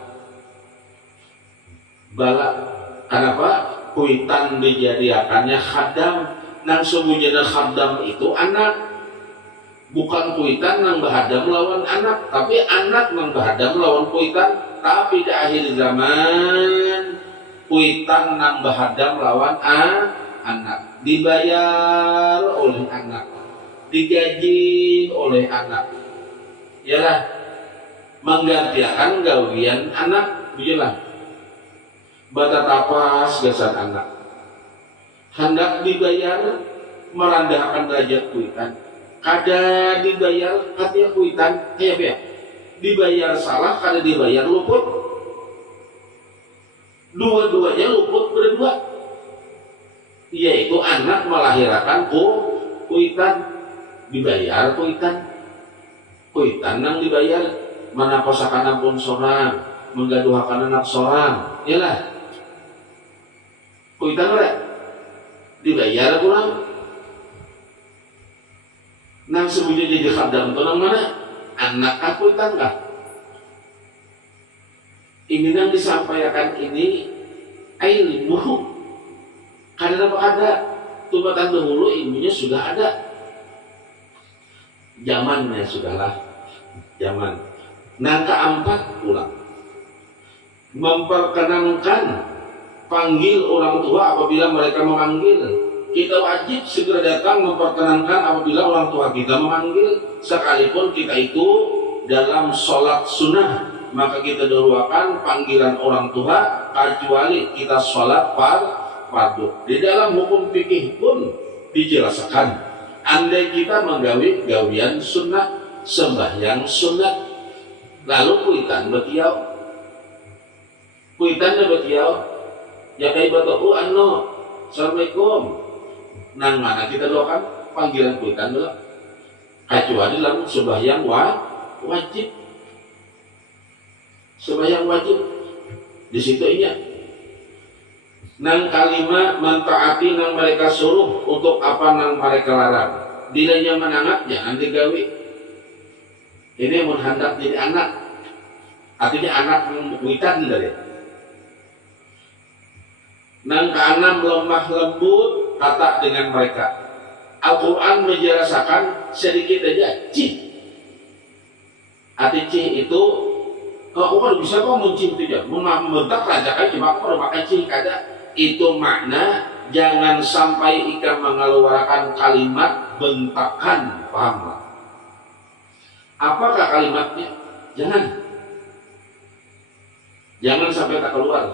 bala kenapa kuitan dijadikannya khadam nang sembunyinya khadam itu anak bukan kuitan nang bahadam lawan anak tapi anak nang bahadam lawan kuitan tapi di akhir zaman kuitan nang bahadam lawan anak dibayar oleh anak digaji oleh anak ialah menggantikan gawian anak bilang bata tapas gasan anak hendak dibayar merendahkan derajat kuitan kada dibayar katanya kuitan dibayar salah kada dibayar luput dua-duanya luput berdua yaitu anak melahirkan kuitan dibayar kuitan nang dibayar mana kosakana pun sorang menggaduhakan anak sorang iyalah kuitan ora dibayar kurang nang semuanya jadi khadam itu nang mana anak aku kuitan kah ini yang disampaikan ini ilmu karena apa ada tumatan dahulu ilmunya sudah ada zamannya sudahlah zaman nah keempat pulang memperkenankan panggil orang tua apabila mereka memanggil kita wajib segera datang memperkenankan apabila orang tua kita memanggil sekalipun kita itu dalam sholat sunnah maka kita doakan panggilan orang tua kecuali kita sholat fardu. Di dalam hukum fikih pun dijelaskan andai kita menggawi gawian sunnah sembahyang sunnah lalu kuitan betiau ya kayak batu anno assalamualaikum nang mana kita doakan panggilan kuitan dulu kecuali dalam sembahyang wajib sembahyang wajib di situ inya nang kalimat mentaati nang mereka suruh untuk apa nang mereka larang dilanya menangat jangan digawi ini mau hendak jadi anak artinya anak witan dari nang keenam lemah lembut kata dengan mereka Al-Quran menjelaskan sedikit aja cih arti cih itu aku kan bisa kok mencing itu aja membentak raja kan cuma aku udah makan cih kada itu makna jangan sampai ikan mengeluarkan kalimat bentakan paham gak? Apakah kalimatnya? Jangan sampai tak keluar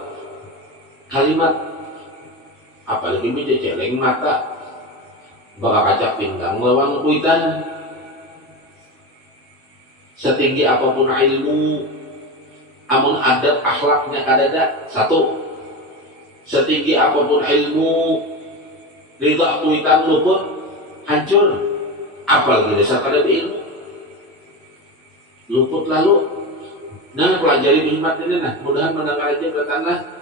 kalimat apalagi menjejeleng mata bakal kaca pinggang lawan kuitan setinggi apapun ilmu amun adab akhlaknya kadada satu setinggi apapun ilmu ridha kuitan luput hancur apalagi dasar kadada ilmu luput lalu nah pelajari hikmat ini nah mudahan mendengar aja bertanda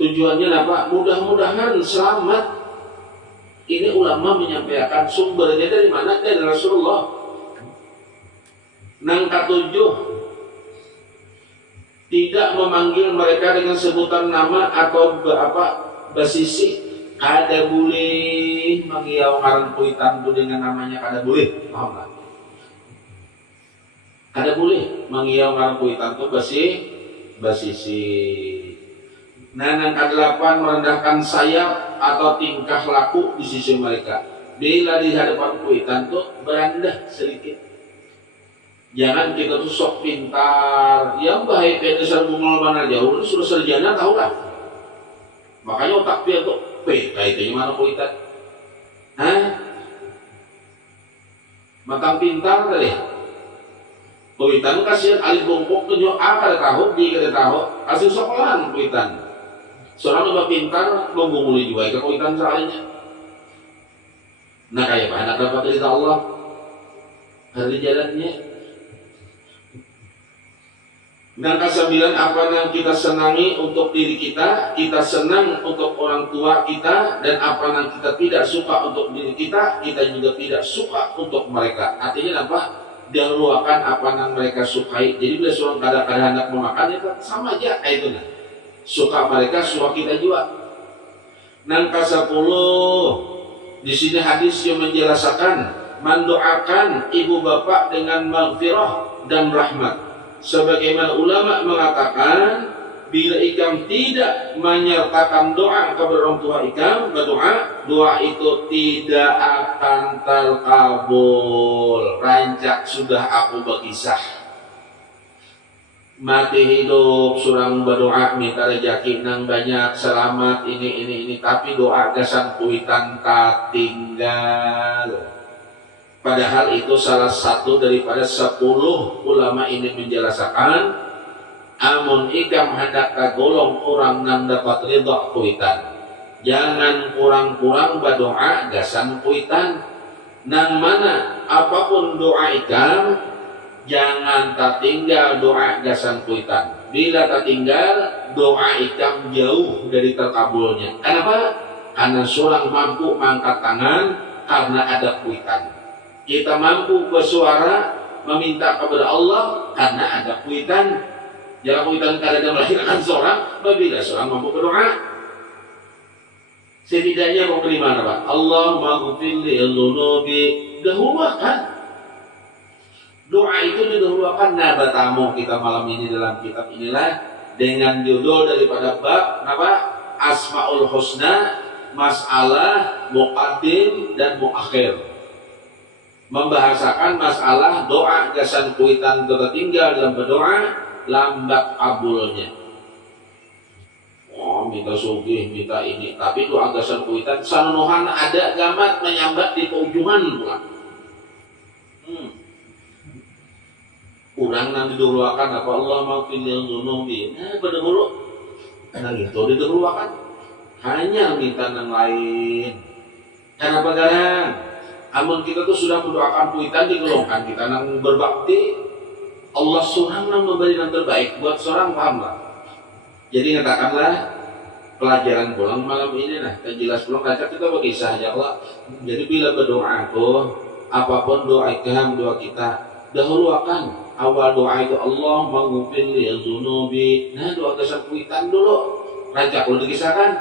tujuannya apa mudah-mudahan selamat ini ulama menyampaikan sumbernya dari mana dari Rasulullah nang ketujuh tidak memanggil mereka dengan sebutan nama atau basisi kada boleh mengiau ngaran kuitan itu dengan namanya kada boleh paham tak? Kada boleh mengiau ngaran kuitan itu basisi nah yang ke-8 merendahkan sayap atau tingkah laku di sisi mereka bila di hadapan kuitan itu berendah sedikit jangan kita tuh sok pintar yang baik dasar bungal mana jauh sudah sarjana tahu lah makanya otak dia tuh kayaknya mana kuitan matang pintar tadi kuitan kasihan alih bongkok tunjuk kada tahu di kada tahu asal sekolahan kuitan seorang lebih pintar membunguli juga ke kuitan soalnya nah kayak mana dapat dari Allah dari jalannya. Dan kesembilan apa yang kita senangi untuk diri kita senang untuk orang tua kita, dan apa yang kita tidak suka untuk diri kita juga tidak suka untuk mereka. Artinya apa? Dahulukan apa yang mereka sukai. Jadi bila seorang kadang-kadang hendak memakan itu sama aja itu nah. Suka mereka, suka kita juga. Nang ke-10 di sini hadis yang menjelaskan mendoakan ibu bapak dengan maghfirah dan rahmat. Sebagaimana ulama mengatakan bila ikam tidak menyertakan doa kepada orang tua ikam berdoa, doa itu tidak akan terkabul. Rancak sudah aku berkisah mati hidup surang berdoa minta rezeki nang banyak selamat ini tapi doa gasan kuitan tak tinggal. Padahal itu salah satu daripada 10 ulama ini menjelaskan amun ikam hendak kagolong orang nang dapat ridha kuitan jangan kurang-kurang berdoa gasan kuitan. Nang mana apapun doa ikam, jangan tertinggal doa gasan kuitan. Bila tertinggal, doa ikam jauh dari terkabulnya. Kenapa? Karena seorang mampu mengangkat tangan karena ada kuitan. Kita mampu bersuara meminta kepada Allah karena ada kuitan. Jangan kuitan karena melahirkan seorang, apabila seorang mampu berdoa. Setidaknya mau mana Pak? Allah maghfir li dzunubi, dahulukan. Doa itu didahulukan. Nah, bertamu kita malam ini dalam kitab inilah dengan judul daripada bab apa? Asmaul Husna, masalah muqaddim dan muakhir. Membahasakan masalah doa gasan kuitan tertinggal dalam berdoa, lambat kabulnya. Oh, minta sugih, minta ini, tapi doa gasan kuitan sanunuhan ada gamat menyambat di ujungan pula. Kurang nanti didahulukan apa Allah maafin yang zunubi. Nah, berdahulu. Nah gitu didahulukan. Hanya minta yang lain. Kenapa garang? Amun kita tuh sudah mendoakan kuitan digolongkan kita nang berbakti. Allah surang nang memberi yang terbaik buat seorang, pahamlah. Jadi katakanlah pelajaran pulang malam ini nah, jelas pulang kaca kita berkisah ya Allah. Jadi bila berdoa tuh apapun doa ikam, doa kita dahulukan. Awal doa itu Allah maghfir li dzunubi. Nah, doa gasan kuitan dulu. Raja kalau dikisahkan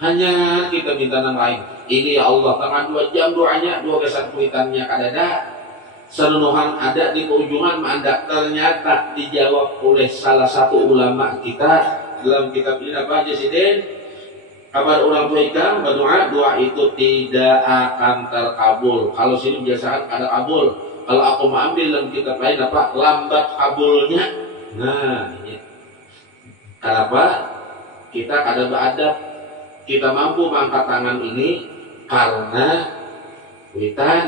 hanya kita minta yang lain. Ini ya Allah, tengah 2 jam doanya, doa gasan kuitannya kadada. Senunuhan ada di ujungan mandak ternyata dijawab oleh salah satu ulama kita dalam kitab ini apa aja sih Den? Kabar orang tua ikam berdoa, doa itu tidak akan terkabul. Kalau sini biasaan ada kabul. Kalau aku mau ambil dalam kitab lain apa? Lambat kabulnya. Nah ini. Kenapa? Kita kada beradab. Kita mampu mengangkat tangan ini karena kuitan.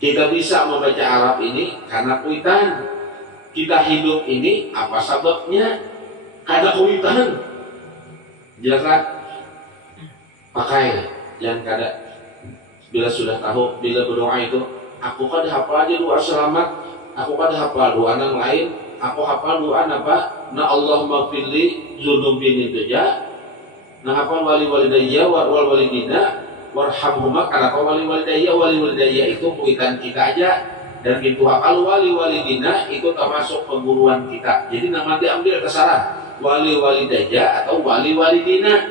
Kita bisa membaca Arab ini karena kuitan. Kita hidup ini apa sebabnya? Karena kuitan. Jelas kan? Pakai. Jangan kada. Bila sudah tahu, bila berdoa itu, aku kada hafal aja doa selamat. Aku kada hafal doa yang lain. Aku hafal doa apa? Na Allah maghfirli dzunubin itu ya. Nah hafal wali walidayya wal walidina. Warhamhuma, karena wali walidayya itu kuitan kita aja, dan pintu hakal wali walidina itu termasuk pengguruan kita. Jadi nama diambil terserah wali walidayya atau wali walidina.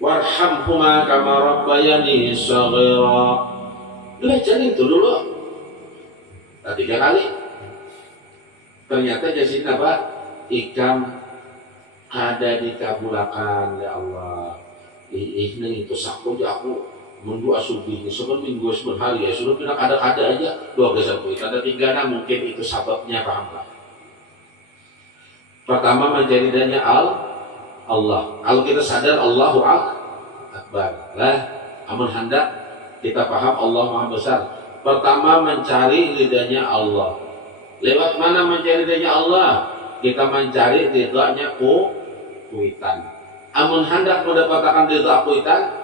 Warhamhuma kama rabbayani shaghira. Belajar itu dulu 3 kali. Ternyata jasin apa? Ikam ada dikabulakan ya Allah. Ini itu sakit aku mendoa subuh ini sebelum minggu sebelum hari ya sudah pindah ada aja 2 gasan kuitan ada 3 mungkin itu sebabnya pahamlah. Pertama menjadinya Allah. Kalau kita sadar Allahu Akbar lah, amun hendak kita paham Allah Maha Besar. Pertama mencari ridhanya Allah. Lewat mana mencari ridhanya Allah? Kita mencari ridhanya kuitan. Amun hendak mendapatkan ridha kuitan,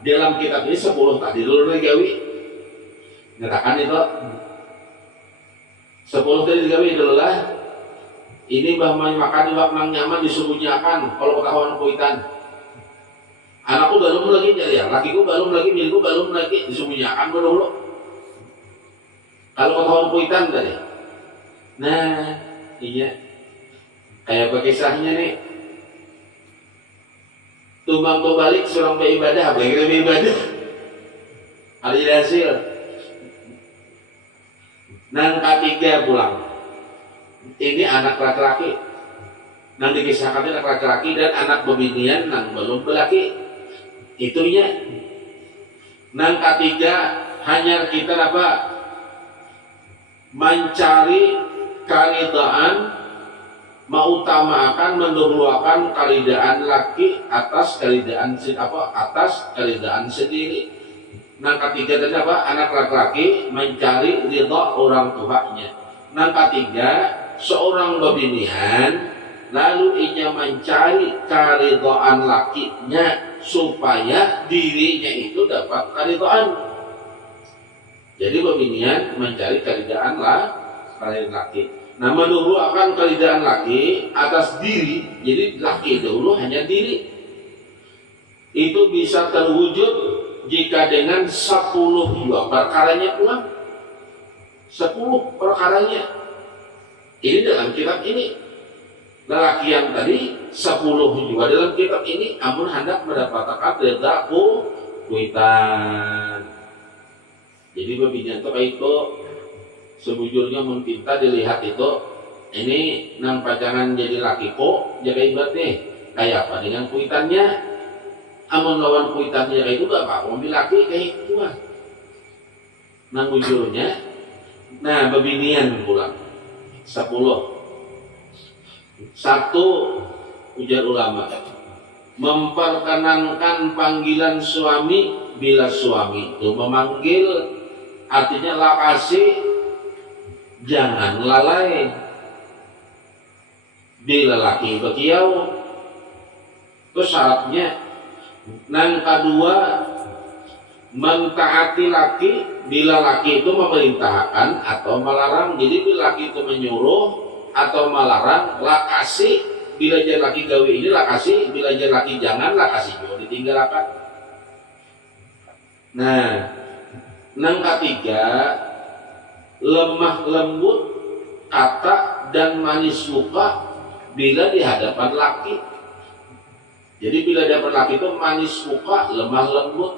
dalam kitab ini 10 tadi dulu gawi. Nyatakan itu 10 tadi gawi dulu lah. Ini bahwa makan iwak nang nyaman disembunyikan kalau ketahuan kuitan. Anakku belum lagi jadi ya, lakiku belum lagi, milikku belum lagi disembunyikan dulu. Kalau ketahuan kuitan tadi. Nah, iya. Kayak kisahnya nih. Tumbang balik seorang beribadah, apa yang kita beribadah? Ada hasil. Nang ketiga pulang. Ini anak laki-laki. Nang dikisahkan anak laki-laki dan anak bebinian nang belum berlaki. Itunya. Nang ketiga hanya kita apa? Mencari karidaan, mengutamakan mendahulukan karidaan laki atas karidaan sendiri. Nang ketiga tadi apa? Anak laki-laki mencari ridha orang tuanya. Nang ketiga seorang bebinian lalu inya mencari karidhaan lakinya supaya dirinya itu dapat karidhaan. Jadi babinian mencari karidhaan laki. Nah, menunggu akan karidhaan laki atas diri. Jadi laki dahulu hanya diri. Itu bisa terwujud jika dengan 10 jiwa perkaranya pulang. 10 perkaranya. Ini dalam kitab ini. Lelaki yang tadi 10 jiwa dalam kitab ini amun hendak mendapatkan reda kuitan. Jadi babinian itu sebujurnya mun kita dilihat itu ini nang pacangan jadi laki kok jaga ibarat nih kayak apa dengan kuitannya. Amun lawan kuitannya kayak itu gak apa mobil laki kayak itu lah nang bujurnya. Nah babinian pulang 10. Satu, ujar ulama, memperkenankan panggilan suami bila suami itu memanggil, artinya lakasi, jangan lalai. Bila laki bekiau, itu syaratnya. Yang kedua, mentaati laki bila laki itu memerintahkan atau melarang. Jadi bila laki itu menyuruh atau melarang, lakasi bila jadi laki gawe ini lakasi, bila jadi laki jangan lakasi juga ditinggalkan. Nah, yang ketiga, lemah lembut kata dan manis muka bila di hadapan laki. Jadi bila di hadapan laki itu manis muka, lemah lembut.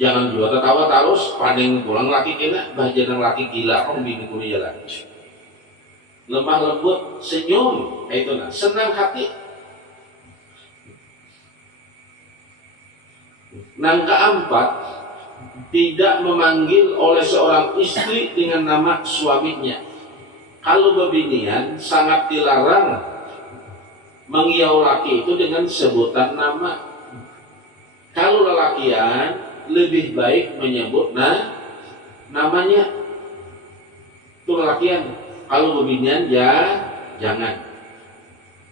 Jangan juga ketawa terus, paling pulang laki kena, bahagian laki gila, kok bini kuliah jalan. Lemah lembut, senyum, itu nah, senang hati. Yang keempat, tidak memanggil oleh seorang istri dengan nama suaminya. Kalau babinian sangat dilarang mengiau laki itu dengan sebutan nama. Kalau lelakian lebih baik menyebut namanya. Itu lelakian. Kalau babinian ya jangan.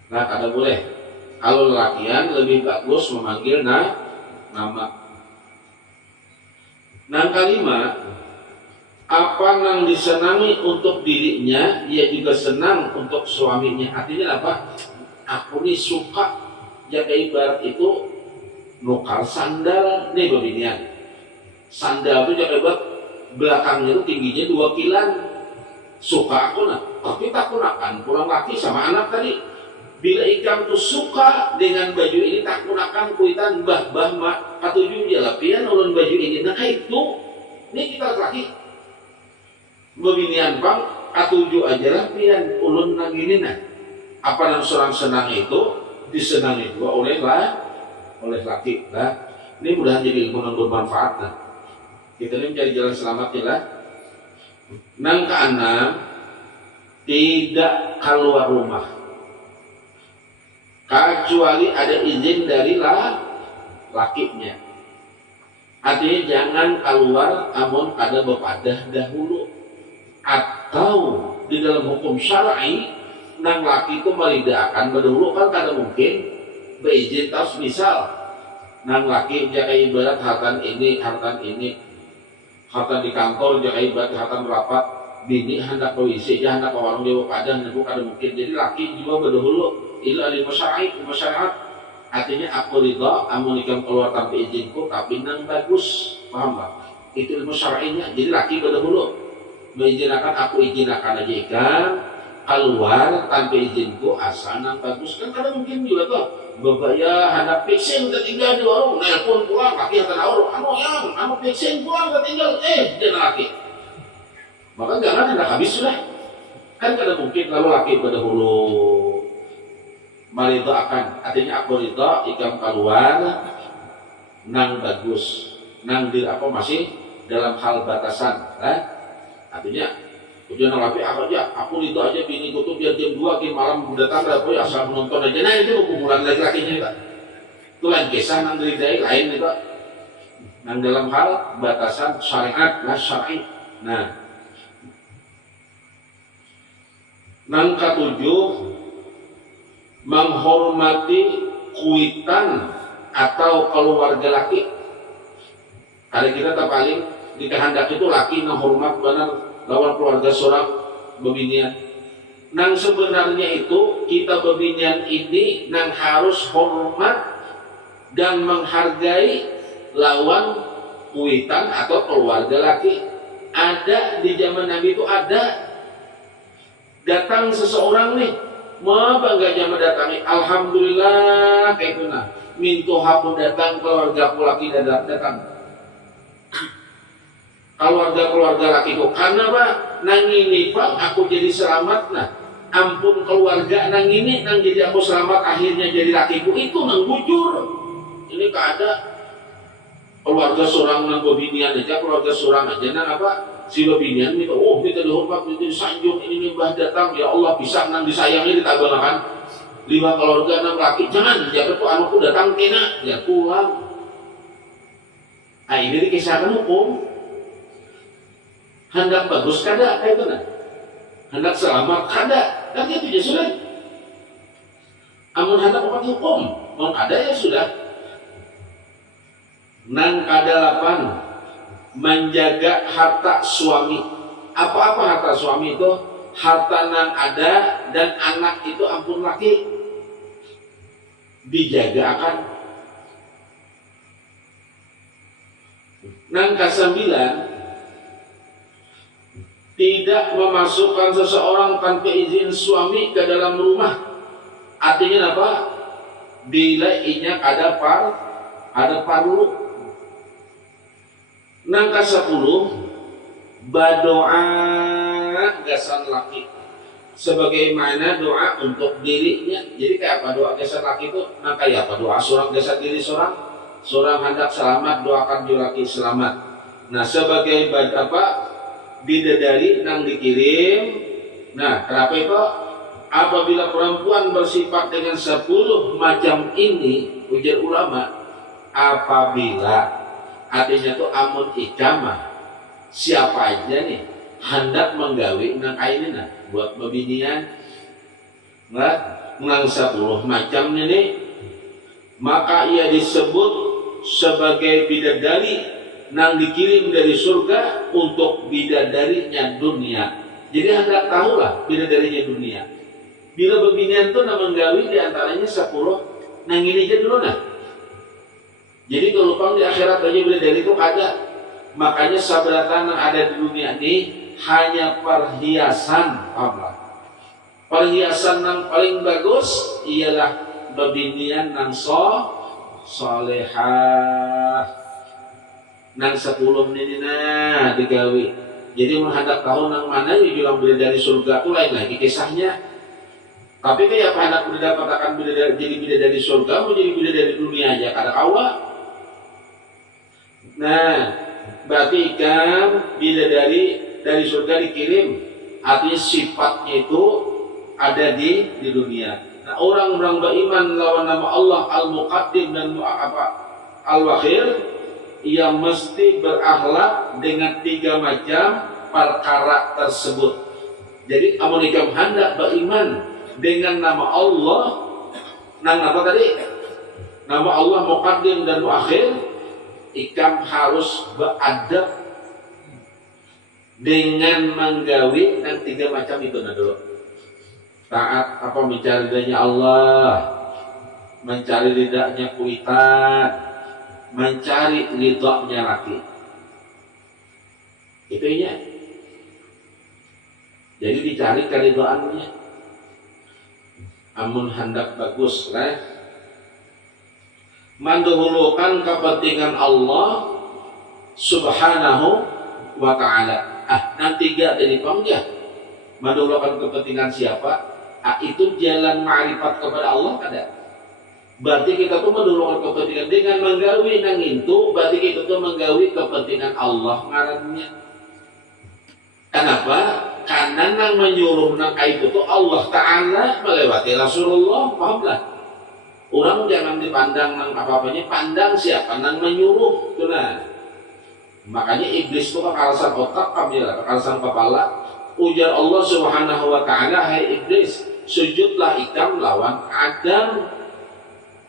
Nah, kada boleh. Kalau lelakian lebih bagus memanggil nama. Yang kelima, apa yang disenangi untuk dirinya, ia juga senang untuk suaminya. Artinya apa? Aku ini suka jaga ibarat itu nukar sandal nih babinian. Sandal itu jaga ibarat belakangnya itu tingginya 2 kilan. Suka aku nak, tapi tak gunakan pulang laki sama anak tadi. Bila ikam tuh suka dengan baju ini tak gunakan kuitan bah mak katuju dia lapian ulun baju ini. Nah itu, ini kita laki babinian bang katuju aja lapian ulun nang ini nah. Apa yang seorang senang itu disenangi juga oleh laki lah. Ini mudah jadi ilmu yang bermanfaat nah. Kita ini mencari jalan selamatnya lah. Yang keenam, tidak keluar rumah kecuali ada izin dari lakinya. Artinya jangan keluar amun ada bepadah dahulu. Atau di dalam hukum syar'i nang laki itu melidakan berdahulu kan kada mungkin beizin. Terus misal nang laki jaga ibarat hartan ini harta di kantor jaga ibarat harta merapat bini hendak ke WC ya hendak ke warung dewa padang itu kada mungkin. Jadi laki juga berdahulu ila lil masyarakat. Artinya aku ridha amun ikam keluar tanpa izinku tapi nang bagus, paham tak? Itu ilmu syar'inya. Jadi laki berdahulu mengizinkan aku izinkan aja ikan keluar tanpa izinku asal nang bagus kan kada mungkin juga tuh. Bapak ya hendak fixing udah tinggal di warung, nelpon pulang kaki yang tenawar, anu fixing pulang udah tinggal, dia laki. Maka jangan hendak habis sudah. Kan kada mungkin lalu laki berdahulu marito akan, artinya aku rito ikam keluar nang bagus, nang di apa masih dalam hal batasan, artinya tujuan nang aku aja, aku rito aja bini kutu biar jam 2 ke malam datang dah, boy asal menonton aja, nah itu hubungan laki-lakinya itu, itu lain kisah nang dari lain itu, nang dalam hal batasan syariat, syar'i, nah, nang ketujuh menghormati kuitan atau keluarga laki. Hari kita tak paling dikehendak itu laki menghormat benar lawan keluarga seorang bebinian. Nang sebenarnya itu kita bebinian ini nang harus hormat dan menghargai lawan kuitan atau keluarga laki. Ada di zaman Nabi itu ada datang seseorang nih, mau bangganya mendatangi, alhamdulillah kayak itu nah, mintu hapun datang keluarga laki datang. Keluarga lakiku karena pak nang ini pak aku jadi selamat nah, ampun keluarga nang ini nang jadi aku selamat akhirnya jadi lakiku itu nang bujur. Ini keada keluarga seorang nang bebinian aja, keluarga seorang aja nang apa si bebinian itu kita dihormat, kita disanjung, ini mbah datang ya Allah bisa nang disayangi ditaganakan 5 keluarga nang laki jangan jangan tuh anakku datang kena ya pulang. Nah ini dikisahkan hukum hendak bagus kada kayak itu nah, hendak selamat kada kan itu ya sudah. Amun hendak umat hukum mau kada ya sudah. Nang kadalapan menjaga harta suami. Apa-apa harta suami itu harta nang ada dan anak itu ampun laki dijaga akan. Nang kasambilan tidak memasukkan seseorang tanpa izin suami ke dalam rumah. Artinya apa? Bila inya ada parlu. Nang ke-10 berdoa gasan laki sebagaimana doa untuk dirinya. Jadi kayak apa doa gasan laki itu? Nah kayak apa doa seorang gasan diri seorang hendak selamat doakan diri laki selamat. Nah sebagai apa bidadari nang dikirim. Nah kenapa itu? Apabila perempuan bersifat dengan 10 macam ini, ujar ulama, apabila artinya tuh amun ikamah siapa aja nih hendak menggawi nang kain nah buat bebinian nggak nang 10 macam ini maka ia disebut sebagai bidadari nang dikirim dari surga untuk bidadarinya dunia. Jadi hendak tahulah bidadarinya dunia. Bila bebinian tuh nang menggawi diantaranya 10 nang ini aja dulu nah. Jadi kalau pang di akhirat aja bidadari itu ada. Makanya sabratan yang ada di dunia ini hanya perhiasan Allah. Perhiasan yang paling bagus ialah bebinian nang solehah. Nang 10 ini nah digawi. Jadi menghadap tahun nang mana yang bilang bidadari surga itu lain lagi kisahnya. Tapi kayak apa anak mendapatkan bidadari jadi bidadari surga mau jadi bidadari dunia aja kada kawa. Nah, berarti kan bidadari dari surga dikirim, artinya sifatnya itu ada di dunia. Nah, orang-orang beriman lawan nama Allah Al-Muqaddim dan Al-Wakhir, ia mesti berakhlak dengan 3 macam perkara tersebut. Jadi amun ikam hendak beriman dengan nama Allah, nama apa tadi? Nama Allah Muqaddim dan Muakhir. Ikam harus beradab dengan menggawi dan 3 macam itu nah dulu. Taat apa mencari ridhanya Allah, mencari ridhanya kuitan, mencari ridhanya laki. Itu ya. Jadi dicari keridhaannya. Amun hendak bagus lah. Mendahulukan kepentingan Allah Subhanahu wa ta'ala. Nanti gak dari pangja mendahulukan kepentingan siapa? Itu jalan ma'rifat kepada Allah kada. Berarti kita tuh mendahulukan kepentingan dengan menggawi nang itu, berarti kita tuh menggawi kepentingan Allah ngarannya. Kenapa? Karena nang menyuruh nang itu tuh Allah Ta'ala melewati Rasulullah, pahamlah. Orang jangan dipandang nang apa-apanya, pandang siapa nang menyuruh itu nah. Makanya iblis itu kekalasan otak kami lah, kekalasan kepala. Ujar Allah Subhanahu wa ta'ala, hai iblis, sujudlah ikam lawan Adam.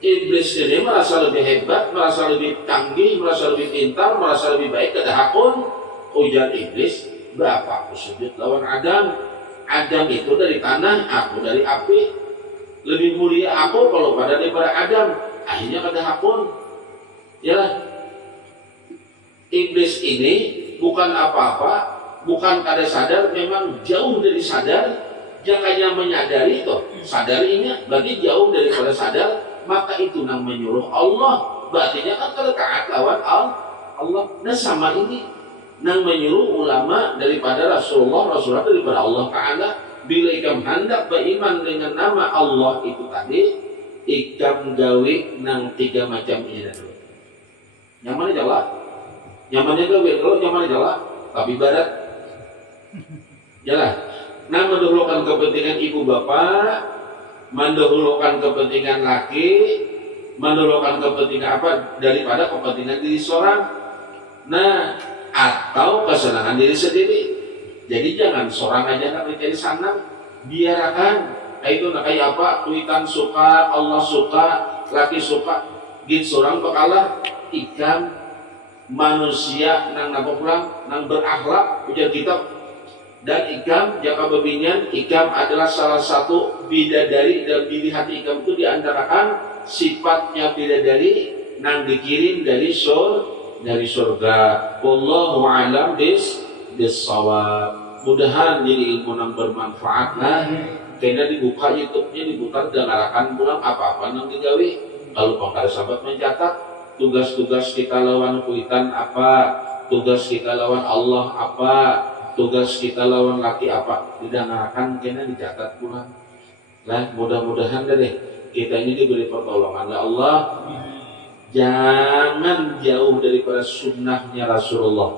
Iblis ini merasa lebih hebat, merasa lebih canggih, merasa lebih pintar, merasa lebih baik. Kedahapun ujar iblis, berapa aku sujud lawan Adam? Adam itu dari tanah, aku dari api. Lebih mulia aku kalau pada daripada Adam. Akhirnya kedahapun, yalah, iblis ini bukan apa-apa, bukan kada sadar, memang jauh dari sadar. Jangannya menyadari itu, sadarinya berarti jauh daripada sadar. Maka itu nang menyuruh Allah, berarti kan kalau taat lawan Allah. Nah sama ini nang menyuruh ulama daripada Rasulullah daripada Allah Ta'ala. Bila ikam hendak beriman dengan nama Allah itu tadi, ikam gawe nang 3 macam ini dulu. Yang mana jawab? Yang mana gawe dulu, yang mana jawab? Tapi barat. Jalan. Nah mendahulukan kepentingan ibu bapak, mendahulukan kepentingan laki, mendahulukan kepentingan apa daripada kepentingan diri seorang. Nah, atau kesenangan diri sendiri. Jadi jangan seorang aja nak mencari senang, biarkan. Itu nak kayak apa? Tweetan suka, Allah suka, laki suka, gitu seorang bakalah ikan manusia nang napa pulang, nang berakhlak, ujar kitab. Dan ikam, jaka bebinyan, ikam adalah salah satu bidadari dan dilihat ikam itu diantarakan sifatnya bidadari nang dikirim dari surga. Wallahu a'lam bis-shawab. Mudahan jadi ilmu nang bermanfaat lah. Kena dibuka YouTube-nya, diputar dengarkan pulang apa-apa nang digawe. Kalau pangkal sahabat mencatat tugas-tugas kita lawan kuitan apa, tugas kita lawan Allah apa, tugas kita lawan laki apa, didengarkan kena dicatat pulang. Lah mudah-mudahan deh kita ini diberi pertolongan oleh Allah. Jangan jauh daripada sunnahnya Rasulullah.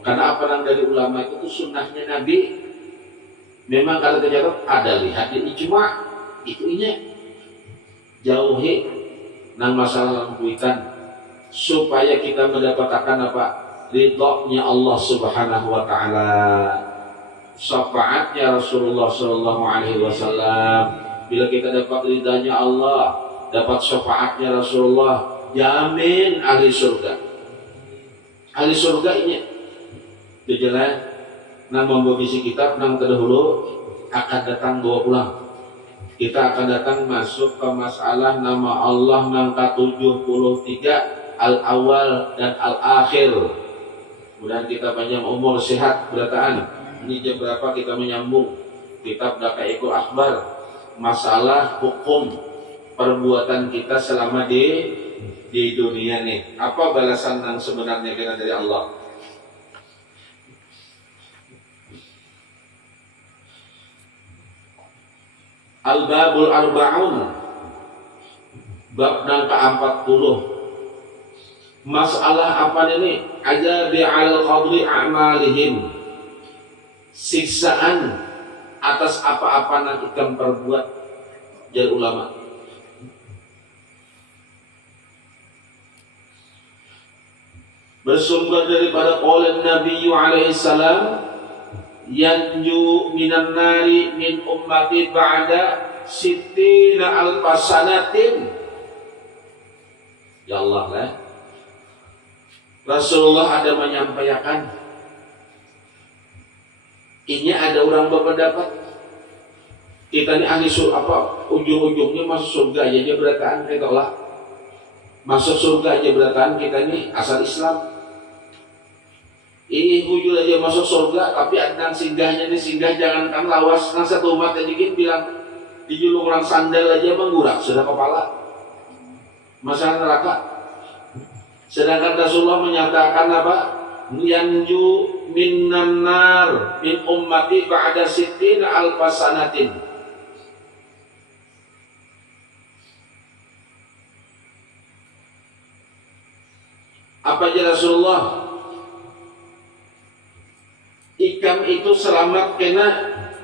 Karena apa yang dari ulama itu sunnahnya Nabi. Memang kalau tercatat ada lihat di ijma itu ini jauhi nang masalah lampuitan supaya kita mendapatkan apa? Ridhonya Allah Subhanahu wa taala, syafaatnya Rasulullah sallallahu alaihi wasallam. Bila kita dapat ridhanya Allah, dapat syafaatnya Rasulullah, jamin ahli surga. Ahli surga ini jelas nama membisi kitab nang terdahulu akan datang bawa pulang. Kita akan datang masuk ke masalah nama Allah nang ke-73 al-awal dan al-akhir. Mudah kita panjang umur, sehat, berataan. Ini jam berapa kita menyambung kitab Daqaiqul Akhbar, masalah hukum perbuatan kita selama di dunia nih. Apa balasan yang sebenarnya kena dari Allah? Al-Babul Arba'un, bab yang ke-40. Masalah apa ini? Azabi al qadri a'malihim, siksaan atas apa-apa yang ikam perbuat. Jar ulama, bersumber daripada qaul Nabi alaihi salam, yanju minan nari min ummati ba'da sittina alfasanatin. Ya Allah lah, Rasulullah ada menyampaikan, ini ada orang berpendapat kita ini ahli surga, apa ujung-ujungnya masuk surga aja berataan kita lah, masuk surga aja berataan kita ini asal Islam. Ini hujul aja masuk surga, tapi ada singgahnya ini singgah jangankan lawas, nang satu umat yang dikit bilang dijulung orang sandal aja menggurak sudah kepala masalah neraka. Sedangkan Rasulullah menyatakan apa? Yanju minan nar min ummati ba'da sittina alfasanatin. Apa aja Rasulullah? Ikam itu selamat kena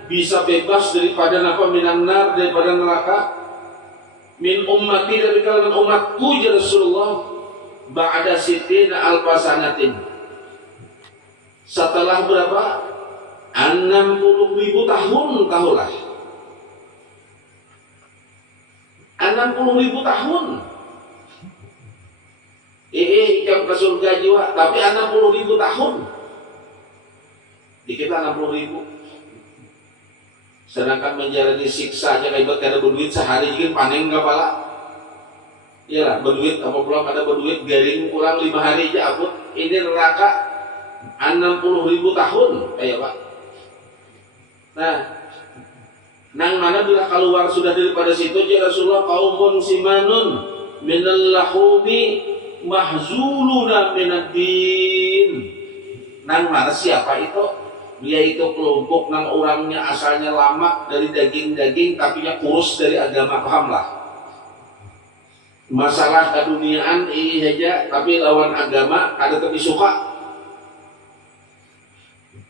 bisa bebas daripada apa minan nar, daripada neraka. Min ummati, dari kalangan umatku ya Rasulullah, ba'da sittina alfasanatin, setelah berapa? 60.000 tahun tahulah. 60.000 tahun. Ikam ke surga jiwa, tapi 60.000 tahun. Di kita 60.000. Sedangkan menjalani siksa aja kayak kada berduit sehari jadi panen enggak pala. Iyalah berduit apa pulang kada berduit garing pulang 5 hari aja abut. Ini neraka 60.000 tahun kayak Pak. Nah, nang mana bila keluar sudah daripada situ ya Rasulullah qaumun simanun minal lahumi mahzuluna minad-din. Nang mana siapa itu? Dia itu kelompok nang orangnya asalnya lama dari daging-daging tapi nya kurus dari agama, pahamlah. Masalah keduniaan ini saja tapi lawan agama ada tapi suka.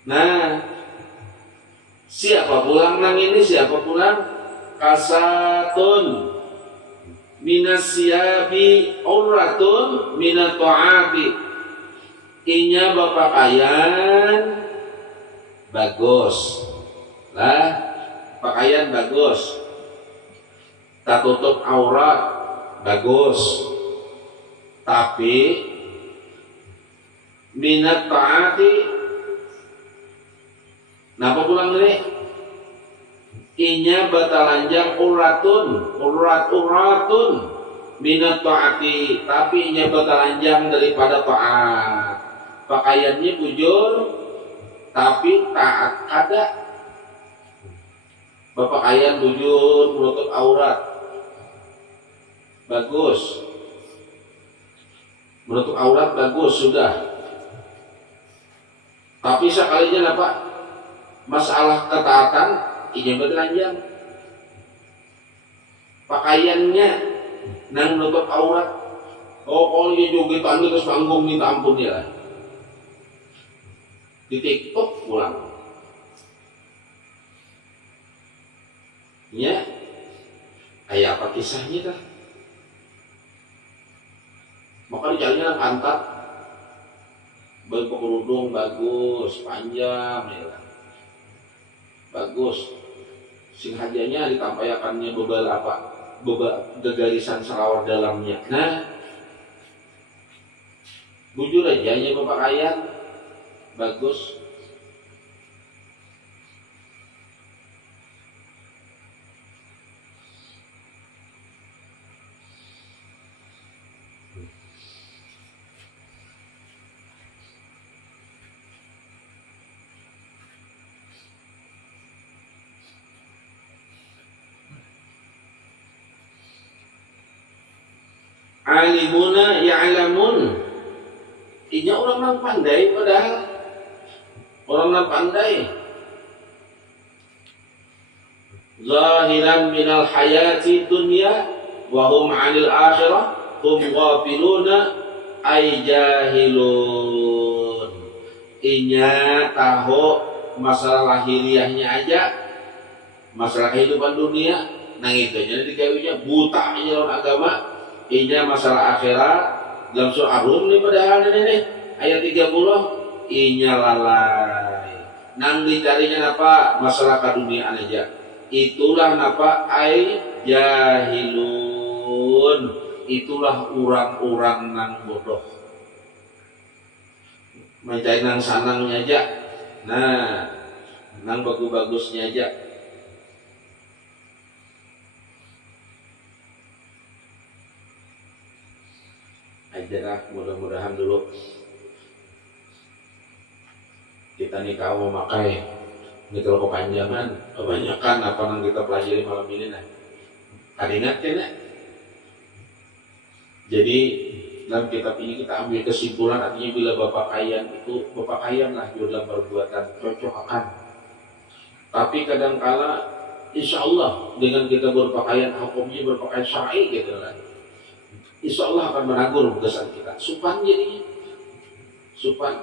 Nah, siapa pulang nang ini? Siapa pulang? Kasatun minasyabi auratun minato'ati. Inya berpakaian bagus lah, pakaian bagus, tak tutup aurat bagus, tapi minat taati napa pulang ini? Inya batalanjang uratun minat taati, tapi inya batalanjang daripada taat. Pakaiannya bujur tapi taat ada. Berpakaian bujur menutup aurat bagus, menutup aurat bagus sudah, tapi sekalinya apa masalah ketaatan ini berlanjang pakaiannya nang menutup aurat. Oh dia joget terus panggung minta ampun ya, di TikTok pulang. Ya, kayak apa kisahnya dah? Maka dijalannya pantat, berkerudung bagus, panjang, ya, bagus. Sing hajanya ditampayakannya beberapa garisan selawar dalamnya. Nah, bujur aja nya berpakaian bagus. Alimuna ya'lamun. Inya orang yang pandai padahal orang yang pandai. Zahiran minal hayati dunya wa hum 'anil akhirah hum ghafiluna ay jahilun. Inya tahu masalah lahiriahnya aja, masalah kehidupan dunia, nang itu jadi digawinya buta aja lawan agama. Inya masalah akhirat dalam surah Ar-Rum nih padahal ini ayat 30 inya lalai. Nang dicarinya apa? Masalah keduniaan aja. Itulah napa ai jahilun. Itulah orang-orang nang bodoh. Mencari nang sanangnya aja. Nah, nang bagus-bagusnya aja. Ajalah mudah-mudahan dulu kita nih kau memakai ini kalau kepanjangan kebanyakan apa yang kita pelajari malam ini nah ingat kan ya? Jadi dalam kitab ini kita ambil kesimpulan artinya bila berpakaian itu berpakaian lah dalam perbuatan cocok akan, tapi kadangkala insya Allah dengan kita berpakaian hukumnya berpakaian syar'i gitu kan, insya Allah akan menagur kesan kita. Supan jadinya, supan.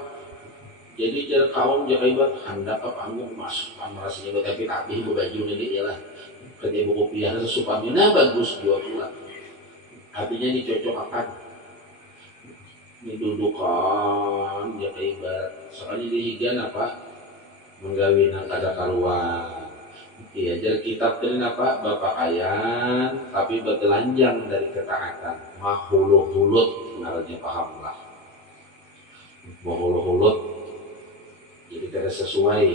Jadi jarak kaum jaga ibarat hendak ke panggung masuk merasanya tapi ibu baju ini ialah ketika buku piah supannya nah bagus jual pulang. Artinya dicocokkan, didudukan jaga ibarat. Soalnya dihigan apa? Menggawi nang kada keluar. Iya, jadi kitab ini apa? Bapakayan, tapi bertelanjang dari ketaatan. Mahuluh-hulut, ngarannya paham lah. Mahuluh-hulut, jadi tidak sesuai.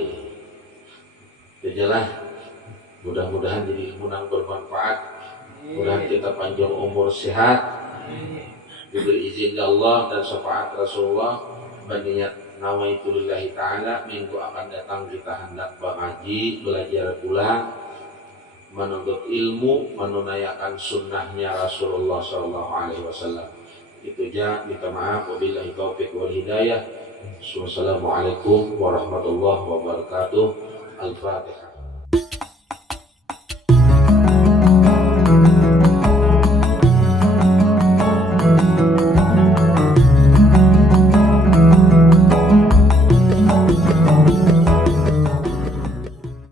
Jadilah, mudah-mudahan jadi menang bermanfaat. Mudah kita panjang umur sehat, diberi izin Allah dan syafaat Rasulullah. Berniat nawaitu lillahi ta'ala, minggu akan datang kita hendak mengaji, belajar pula, menuntut ilmu, menunaikan sunnahnya Rasulullah SAW. Itu aja, minta maaf, wabillahi taufiq wal hidayah. Wassalamualaikum warahmatullahi wabarakatuh. Al-Fatihah.